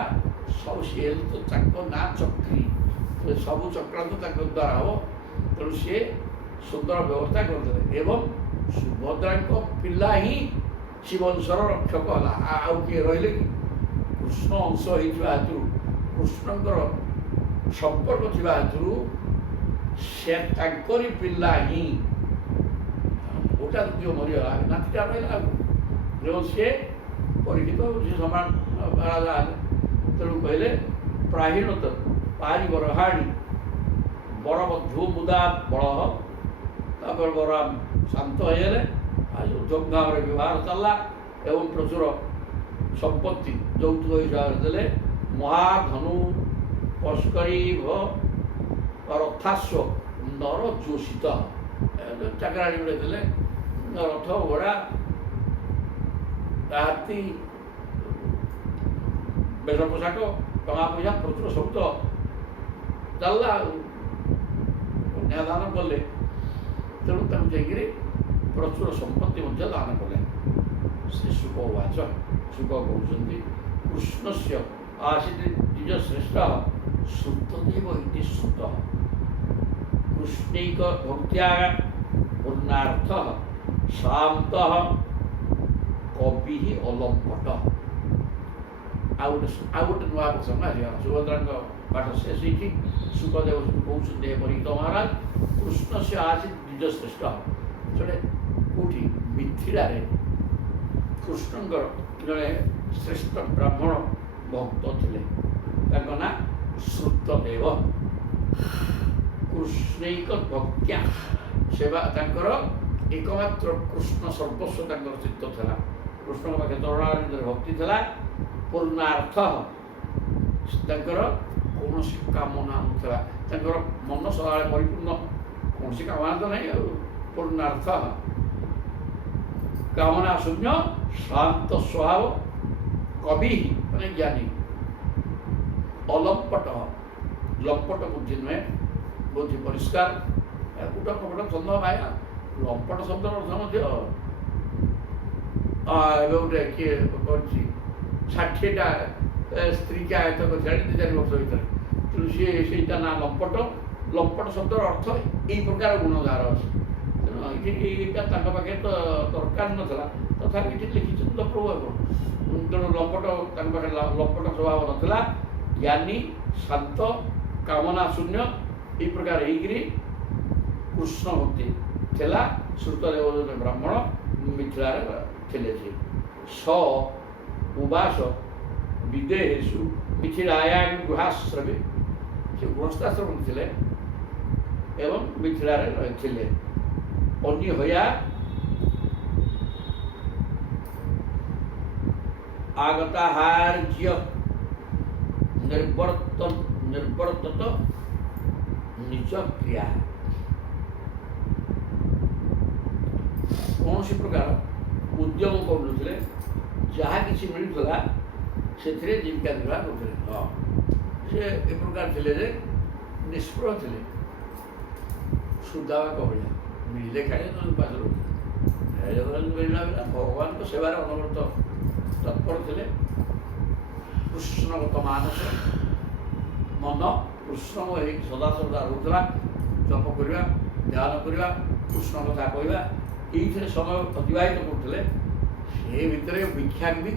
ସବୁ ସିଏ ତ ତାଙ୍କ ନାଁ ଚକ୍ରୀ, ସବୁ ଚକ୍ରାନ୍ତ ତାଙ୍କ ଦ୍ୱାରା ହେବ। ତେଣୁ ସିଏ ସୁନ୍ଦର ବ୍ୟବସ୍ଥା କରିଦେଲେ ଏବଂ ସୁଭଦ୍ରାଙ୍କ ପିଲା ହିଁ ଶିବଂଶର ରକ୍ଷକ ହେଲା। ଆଉ କିଏ ରହିଲେ କି? କୃଷ୍ଣ ଅଂଶ ହେଇଥିବା ହେତୁରୁ, କୃଷ୍ଣଙ୍କର ସମ୍ପର୍କ ଥିବା ହେତୁରୁ ସେ ତାଙ୍କରି ପିଲା ହିଁ। ଗୋଟା ଦ୍ୱିତୀୟ ମରିଗଲା, ନାତିଟା ରହିଲା ଏବଂ ସିଏ ପରୀକ୍ଷିତ ସେ ସମାନ ରାଜା ହେଲେ। ତେଣୁ କହିଲେ ପ୍ରାହୀଣତ ପାରିବରହାଣୀ ବରବଧୂ ମୁଦା ବଳ। ତାପରେ ବଳରାମ ଶାନ୍ତ ହେଇଗଲେ। ଆଉ ଧୁମଧାମରେ ବିବାହ ଚାଲିଲା ଏବଂ ପ୍ରଚୁର ସମ୍ପତ୍ତି ଯୌତୁକ ହିସାବରେ ଦେଲେ। ମହାଧନୁ ପସ୍କରୀଭ ରଥାସ୍ୱ ନର ଯୋଷିତ, ଚାକରାଣୀ ଗୁଡ଼େ ଦେଲେ। ରଥ ଘୋଡ଼ା ହାତୀ ବେଶ ପୋଷାକ ଟଙ୍କା ପଇସା ପ୍ରଚୁର ସବୁ ତ ଚାଲିଲା। କନ୍ୟାଦାନ କଲେ, ତେଣୁ ତାଙ୍କୁ ଯାଇକିରି ପ୍ରଚୁର ସମ୍ପତ୍ତି ମଧ୍ୟ ଦାନ କଲେ। ସେ ଶୁକ ଉବାଚ, ଶୁକ କହୁଛନ୍ତି କୃଷ୍ଣସ୍ୟ ଆସୀତ୍ ଦ୍ୱିଜଶ୍ରେଷ୍ଠ ଶ୍ରୁତଦେବ ଇତି ଶ୍ରୁତ। କୃଷ୍ଣୈକ ଭକ୍ତ୍ୟା ପୂର୍ଣ୍ଣାର୍ଥ ଶାନ୍ତ କବି ଅଲମ୍ପଟ। ଆଉ ଗୋଟେ ନୂଆ ପ୍ରସଙ୍ଗ ଆସିଗଲା। ସୁଭଦ୍ରାଙ୍କ ପାଠ ଶେଷ ହେଇକି ଶୁକଦେବ କହୁଛନ୍ତି ହେ ପରୀକ୍ଷିତ ମହାରାଜ, କୃଷ୍ଣ ସେ ଆସୀତ୍ ଦ୍ୱିଜଶ୍ରେଷ୍ଠ। ଜଣେ କେଉଁଠି ମିଥିଳାରେ କୃଷ୍ଣଙ୍କର ଜଣେ ଶ୍ରେଷ୍ଠ ବ୍ରାହ୍ମଣ ଭକ୍ତ ଥିଲେ, ତାଙ୍କ ନାଁ ଶ୍ରୁତଦେବ। କୃଷ୍ଣୈକ ଭକ୍ତ୍ୟା ସେବା ତାଙ୍କର ଏକମାତ୍ର କୃଷ୍ଣ ସର୍ବସ୍ୱ ତାଙ୍କର ଚିତ୍ତ ଥିଲା। କୃଷ୍ଣଙ୍କ ପାଖେ ଚରଣାରବିନ୍ଦରେ ଭକ୍ତି ଥିଲା। ପୂର୍ଣ୍ଣାର୍ଥ ତାଙ୍କର କୌଣସି କାମନା ନଥିଲା, ତାଙ୍କର ମନ ସଦାବେଳେ ପରିପୂର୍ଣ୍ଣ, କୌଣସି କାମନା ତ ନାହିଁ। ଆଉ ପୂର୍ଣ୍ଣାର୍ଥ କାମନା ଶୂନ୍ୟ, ଶାନ୍ତ ସ୍ୱଭାବ, କବି ମାନେ ଜ୍ଞାନୀ, ଅଲମ୍ପଟ ଲମ୍ପଟ ବୁଦ୍ଧି ନୁହେଁ, ବୁଦ୍ଧି ପରିଷ୍କାର। କୁଟ କପଟ ଚନ୍ଦ ମାୟା ଲମ୍ପଟ ଶବ୍ଦର ଅର୍ଥ ମଧ୍ୟ ଏବେ ଗୋଟେ କିଏ କରିଛି 60ଟା ସ୍ତ୍ରୀକି ଆୟତ କରିସାରି 2-4 ବର୍ଷ ଭିତରେ। ତେଣୁ ସିଏ ସେଇଟା ନା ଲମ୍ପଟ। ଲମ୍ପଟ ଶବ୍ଦର ଅର୍ଥ ଏଇ ପ୍ରକାର ଗୁଣ ଯାହାର ଅଛି। ତେଣୁ ଏଠି ଏଇଟା ତାଙ୍କ ପାଖରେ ତ ଦରକାର ନଥିଲା, ତଥାପି ଏଠି ଲେଖିଛନ୍ତି ତ ପ୍ରଭୁ। ତେଣୁ ଲମ୍ପଟ ତାଙ୍କ ପାଖରେ ଲମ୍ପଟ ସ୍ୱଭାବ ନଥିଲା। ଜ୍ଞାନୀ ଶାନ୍ତ କାମନା ଶୂନ୍ୟ ଏହି ପ୍ରକାର ହେଇକିରି କୃଷ୍ଣ ଭକ୍ତି ଥିଲା। ଶ୍ରୁତଦେବ ଜଣେ ବ୍ରାହ୍ମଣ ମିଥିଳାରେ ଥିଲେ। ସେ ସ ଉବାସ ବିଦେହେଷୁ ମିଥିଳାୟାଂ ଗୃହାଶ୍ରମେ, ସେ ଗୃହସ୍ଥାଶ୍ରମ ଥିଲେ ଏବଂ ମିଥିଳାରେ ରହିଥିଲେ। ଅନିହୟା ଆଗତାହାର୍ଯ୍ୟ ନିର୍ବର୍ତ୍ତତ ନିଜ କ୍ରିୟା। କୌଣସି ପ୍ରକାର ଉଦ୍ୟମ କରୁନଥିଲେ, ଯାହା କିଛି ମିଳୁଥିଲା ସେଥିରେ ଜୀବିକା ନିର୍ବାହ କରୁଥିଲେ। ହଁ, ସେ ଏ ପ୍ରକାର ଥିଲେ ଯେ ନିଷ୍ପୃହ ଥିଲେ, ସୁଦାମା ଭଳିଆ ମିଳିଲେ ଖାଇଲେ ତ ଉପାସ ରହୁଥିଲେ। ମିଳିଲା ଭଗବାନଙ୍କ ସେବାରେ ଅନବରତ ତତ୍ପର ଥିଲେ। କୃଷ୍ଣଗତ ମାନସ ମନ କୃଷ୍ଣମୟ ହେଇକି ସଦାସର୍ବଦା ରହୁଥିଲା। ଜପ କରିବା, ଧ୍ୟାନ କରିବା, କୃଷ୍ଣ କଥା କହିବା, ଏଇଥିରେ ସମୟ ଅତିବାହିତ କରୁଥିଲେ। ସେ ଭିତରେ ଭିକ୍ଷା ବି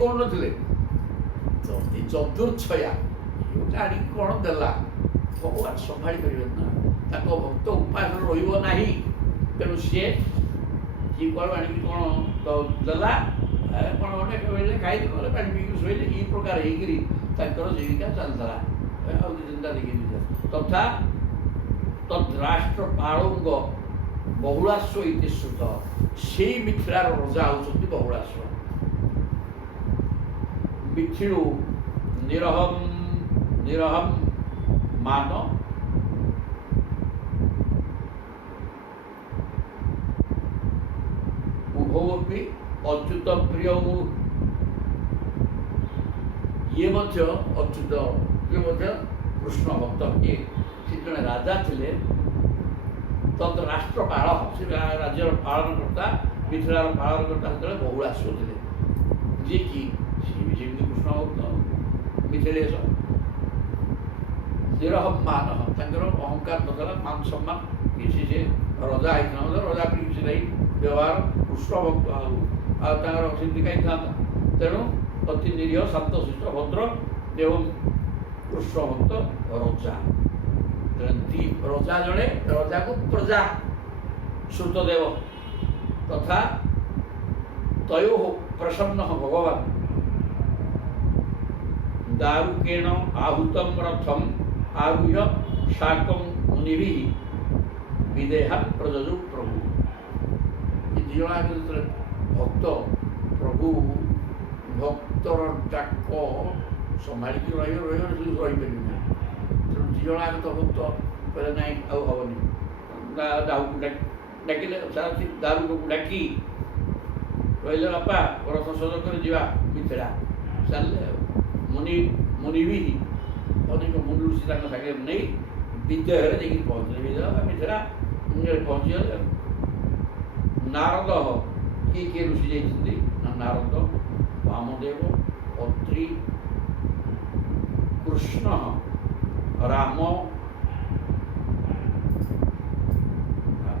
କରୁନଥିଲେ। ଯଦି ଯଦୁଚ୍ଛୟା ଗୋଟେ ଆଣିକି କ'ଣ ଦେଲା, ଭଗବାନ ସମ୍ଭାଳି ପାରିବେନି ନା, ତାଙ୍କ ଭକ୍ତ ଉପାସରେ ରହିବ ନାହିଁ। ତେଣୁ ସିଏ କୁଆଡ଼ୁ ଆଣିକି କ'ଣ ଦେଲା, କ'ଣ ଗୋଟେ କହିଲେ ଖାଇଲେ, ନହେଲେ ପାଣି ପିଇକି ଶୋଇଲେ, ଏଇ ପ୍ରକାର ହେଇକିରି ତାଙ୍କର ଜୀବିକା ଚାଲିଥିଲା। ଆଉ ଦୁଇ ତିନିଟା ଦେଖି ତଥା ତଦ୍ରାଷ୍ଟ୍ର ପାଳଙ୍ଗ ବହୁଳାଶ୍ୱ ଇତି ଶ୍ରୁତ, ସେଇ ମିଥିଳାର ରଜା ହେଉଛନ୍ତି ବହୁଳାଶ୍ୱ। ମିଥିଳୁ ନିରହମ ମାନ ଉଭୟପି ଅଚ୍ୟୁତ ପ୍ରିୟ। ଇଏ ମଧ୍ୟ ଅଚ୍ୟୁତ, ଇଏ ମଧ୍ୟ କୃଷ୍ଣ ଭକ୍ତ। ଇଏ ସେ ଜଣେ ରାଜା ଥିଲେ। ତଦ୍ ରାଷ୍ଟ୍ରପାଳ, ସେ ରାଜ୍ୟର ପାଳନକର୍ତ୍ତା, ମିଥିଳାର ପାଳନକର୍ତ୍ତା ସେତେବେଳେ ବହୁଳାଶ୍ୱ ଥିଲେ, ଯିଏକି ସିଏ ବି ସେମିତି କୃଷ୍ଣ ଭକ୍ତ ମିଥିଳେଶ। ନିରହମ ମାନ, ତାଙ୍କର ଅହଙ୍କାର ନଥିଲା, ମାନ ସମ୍ମାନ କିଛି। ସେ ରଜା ହେଇଥିଲା ମଧ୍ୟ ରଜା ପାଇଁ କିଛି ନାହିଁ ବ୍ୟବହାର, କୃଷ୍ଣ ଭକ୍ତ ଆଉ ତାଙ୍କର ସେମିତି କାହିଁ ଥାନ୍ତା। ତେଣୁ ଅତି ନିରୀହ ଶାନ୍ତ ଶିଷ୍ଟ ଭଦ୍ର ଏବଂ କୃଷ୍ଣ ଭକ୍ତ ରଜା। ରଜା ଜଣେ, ରଜାକୁ ପ୍ରଜା ଶ୍ରୁତଦେବ ତଥା ତୟୋ ପ୍ରସନ୍ନ ଭଗବାନ ଦାରୁକେଣ ଆହୁତମ ରଥମ ଆରୁହ୍ୟ ଶାକଂ ମୁନିଭିଃ ବିଦେହାନ୍ ପ୍ରଯଜୁ ପ୍ରଭୁ। ଏ ଦୁଇ ଜଣ ଯେତେବେଳେ ଭକ୍ତ, ପ୍ରଭୁ ଭକ୍ତର ଡାକ ସମ୍ଭାଳିକି ରହିପାରିବେ ନାହିଁ। ତେଣୁ ଦୁଇ ଜଣ ଆଗ ତ ଭକ୍ତ କହିଲେ ନାହିଁ ଆଉ ହେବନି। ଦାହୁକୁ ଡାକିଲେ, ଦାରୁକୁ ଡାକି କହିଲେ ବାପା ରଥ ସଜ କରି ଯିବା ମିଥିଳା। ଚାଲିଲେ ଆଉ ମୁନିଭିଃ, ଅନେକ ମୁନି ଋଷି ତାଙ୍କ ସାଙ୍ଗରେ ନେଇ ବିଦେହରେ ଯାଇକି ପହଞ୍ଚିଲେ। ବିଦେହ ମିଥିଳା ପହଞ୍ଚିଗଲେ। ନାରଦ, କିଏ ଋଷି ଯାଇଛନ୍ତି ନା ନାରଦ, ବାମଦେବ, ଅତ୍ରି, କୃଷ୍ଣ, ରାମ,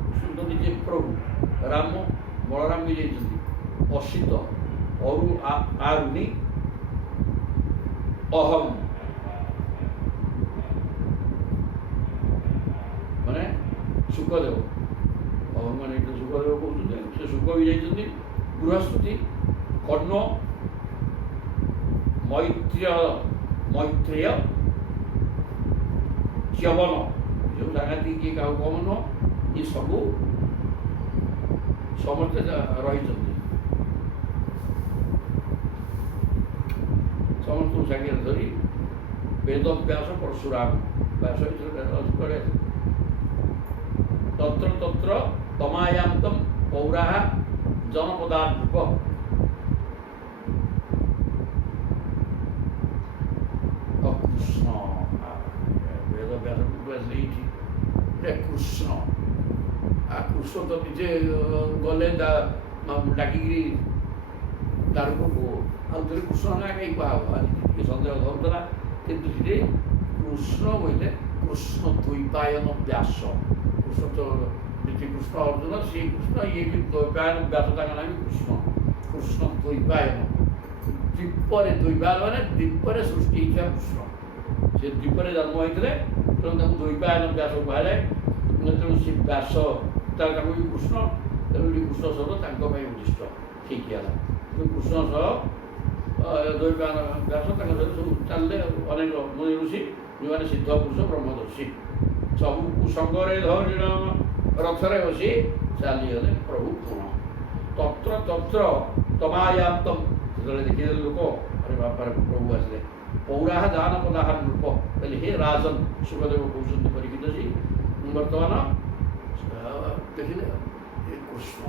କୃଷ୍ଣ ତ ନିଜେ ପ୍ରଭୁ, ରାମ ବଳରାମ ବି ଯାଇଛନ୍ତି, ଅସିତ, ଆରୁଣି, ଅହମ ମାନେ ଶୁକଦେବ। ଅହମ ମାନେ ଏଇଟା ଶୁକଦେବ କହୁଛନ୍ତି, ସେ ଶୁକ ବି ଯାଇଛନ୍ତି। ବୃହସ୍ପତି, କର୍ଣ୍ଣ, ମୈତ୍ରେୟ, ଚ୍ୟବନ, ଯେଉଁ ଜାଗାଟି କିଏ କାହାକୁ କମ ନୁହଁ, ଏ ସବୁ ସମସ୍ତେ ରହିଛନ୍ତି। ସମସ୍ତଙ୍କୁ ସାଙ୍ଗରେ ଧରି ବେଦବ୍ୟାସ ପରଶୁରାମ ବ୍ୟାସ ଭିତରେ ତତ୍ର ତତ୍ର ତମାୟାନ୍ତମ ପୌରାହା ଜନପଦାର୍ପ। କୃଷ୍ଣ ବେଦବ୍ୟାସ ଏଇଠି କୃଷ୍ଣ, କୃଷ୍ଣ ତ ନିଜେ ଗଲେ ଡାକିକିରି ଦାରୁକୁ ଆଉ ଥରେ କୃଷ୍ଣ ନା କାହିଁ କୁହାହବ, ଟିକେ ସନ୍ଦେହ ଧରୁଥିଲା। କିନ୍ତୁ ସେଠି କୃଷ୍ଣ ବୋଇଲେ କୃଷ୍ଣ ଦ୍ୱୈପାୟନ ବ୍ୟାସ। କୃଷ୍ଣ ତ କୃଷ୍ଣ ଅର୍ଜୁନ, ସିଏ କୃଷ୍ଣ, ଇଏ ବି ଦ୍ୱୈପାୟନ ବ୍ୟାସ, ତାଙ୍କ ନାଁ ବି କୃଷ୍ଣ। କୃଷ୍ଣ ଦ୍ୱୈପାୟନ ଦ୍ୱୀପରେ ଦ୍ୱୈପାୟନ ମାନେ ଦ୍ୱୀପରେ ସୃଷ୍ଟି ହେଇଥିବା କୃଷ୍ଣ। ସେ ଦ୍ୱୀପରେ ଜନ୍ମ ହୋଇଥିଲେ, ତେଣୁ ତାକୁ ଦ୍ୱୈପାୟନ ବ୍ୟାସ କୁହାଯାଏ। ତେଣୁ ସେ ବ୍ୟାସ ତାଙ୍କୁ ବି କୃଷ୍ଣ, ତେଣୁ କୃଷ୍ଣ ଶବ୍ଦ ତାଙ୍କ ପାଇଁ ଉଦ୍ଦିଷ୍ଟ ଠିକ୍ ହେଲା। କୃଷ୍ଣ ସହ ଦ୍ୱୈପାୟନ ବ୍ୟାସ ତାଙ୍କ ସହିତ ସବୁ ଚାଲିଲେ ଅନେକ ମୁନି ଋଷି, ଯେଉଁମାନେ ସିଦ୍ଧ ପୁରୁଷ ବ୍ରହ୍ମଦର୍ଶୀ, ସବୁ କୁସଙ୍ଗରେ ଧରିଣ ରଥରେ ବସି ଚାଲିଗଲେ ପ୍ରଭୁ ପୁଣ। ତତ୍ର ତତ୍ର ତମାୟାପ୍ତମ, ଯେତେବେଳେ ଦେଖିଦେଲେ ଲୋକ, ଆରେ ବାପାରେ ପ୍ରଭୁ ଆସିଲେ। ପୌରାହ ଦାନ ପଦାହାର ରୂପ, କହିଲେ ହେ ରାଜନ, ସୁଖଦେବ କହୁଛନ୍ତି ପରୀକ୍ଷିତଜୀ, ବର୍ତ୍ତମାନ ଦେଖିଲେ ଏ କୃଷ୍ଣ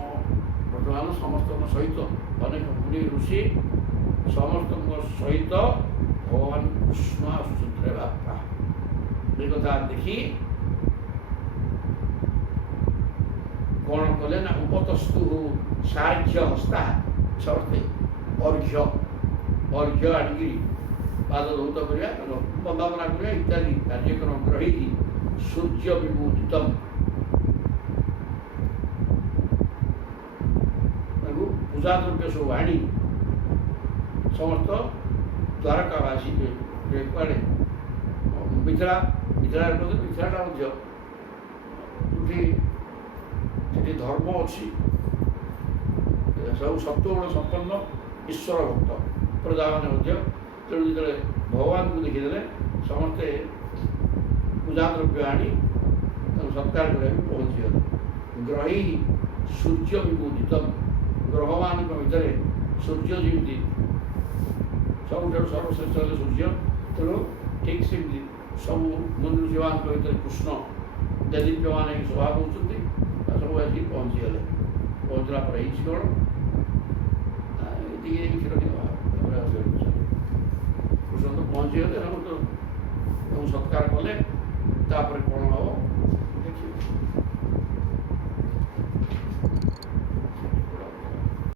ବର୍ତ୍ତମାନ ସମସ୍ତଙ୍କ ସହିତ, ଅନେକ ମୁନି ଋଷି ସମସ୍ତଙ୍କ ସହିତ ଭଗବାନ କୃଷ୍ଣ ଆସୁଛନ୍ତି ରେ ବାପା। ଏ କଥା ଦେଖି କ'ଣ କଲେ ନା ଉପତସ୍ତୁ ସାହାଯ୍ୟ ହସ୍ତା, ସମସ୍ତେ ଅର୍ଘ୍ୟ ଆଣିକିରି ପାଦ ଧୌତ କରିବା, ବନ୍ଦାପନା କରିବା ଇତ୍ୟାଦି କାର୍ଯ୍ୟକ୍ରମ ଗ୍ରହୀକି ସୂର୍ଯ୍ୟ ବିଭୂତିତମ୍, ତାଙ୍କୁ ପୂଜା ଦ୍ରବ୍ୟ ସବୁ ଆଣି ସମସ୍ତ ଦ୍ୱାରକାବାସୀ କୁଆଡ଼େ ମିଥିଳାରେ ମଧ୍ୟ, ମିଥିଳାଟା ମଧ୍ୟ ଯେଉଁଠି ସେଠି ଧର୍ମ ଅଛି, ସବୁ ସତ୍ୱଗୁଣ ସମ୍ପନ୍ନ ଈଶ୍ୱର ଭକ୍ତ ପ୍ରଜାମାନେ ମଧ୍ୟ, ତେଣୁ ଯେତେବେଳେ ଭଗବାନଙ୍କୁ ଦେଖିଦେଲେ ସମସ୍ତେ ପୂଜା ଦ୍ରବ୍ୟ ଆଣି ତାଙ୍କୁ ସତ୍କାର କରିବାକୁ ପହଞ୍ଚିଗଲେ। ଗ୍ରହୀ ସୂର୍ଯ୍ୟ ବିଭୂତିତମ୍, ଗ୍ରହମାନଙ୍କ ଭିତରେ ସୂର୍ଯ୍ୟ ଯେମିତି ସବୁଠାରୁ ସର୍ବଶ୍ରେଷ୍ଠ ହେଲେ ସୂର୍ଯ୍ୟ, ତେଣୁ ଠିକ୍ ସେମିତି ସବୁ ମନୁଷ୍ୟମାନଙ୍କ ଭିତରେ କୃଷ୍ଣ ଦେଦୀପ୍ୟମାନ ହେଇକି ଶୋଭା ପାଉଛନ୍ତି, ସବୁ ଆସିକି ପହଞ୍ଚିଗଲେ। ପହଞ୍ଚିଲା ପରେ ହେଇଛି କ'ଣ, ଏତିକି ଯାଇକି କ୍ଷୀର କୃଷ୍ଣ ତ ପହଞ୍ଚିଗଲେ, ତାଙ୍କୁ ସତ୍କାର କଲେ, ତାପରେ କ'ଣ ହେବ ଦେଖିବେ।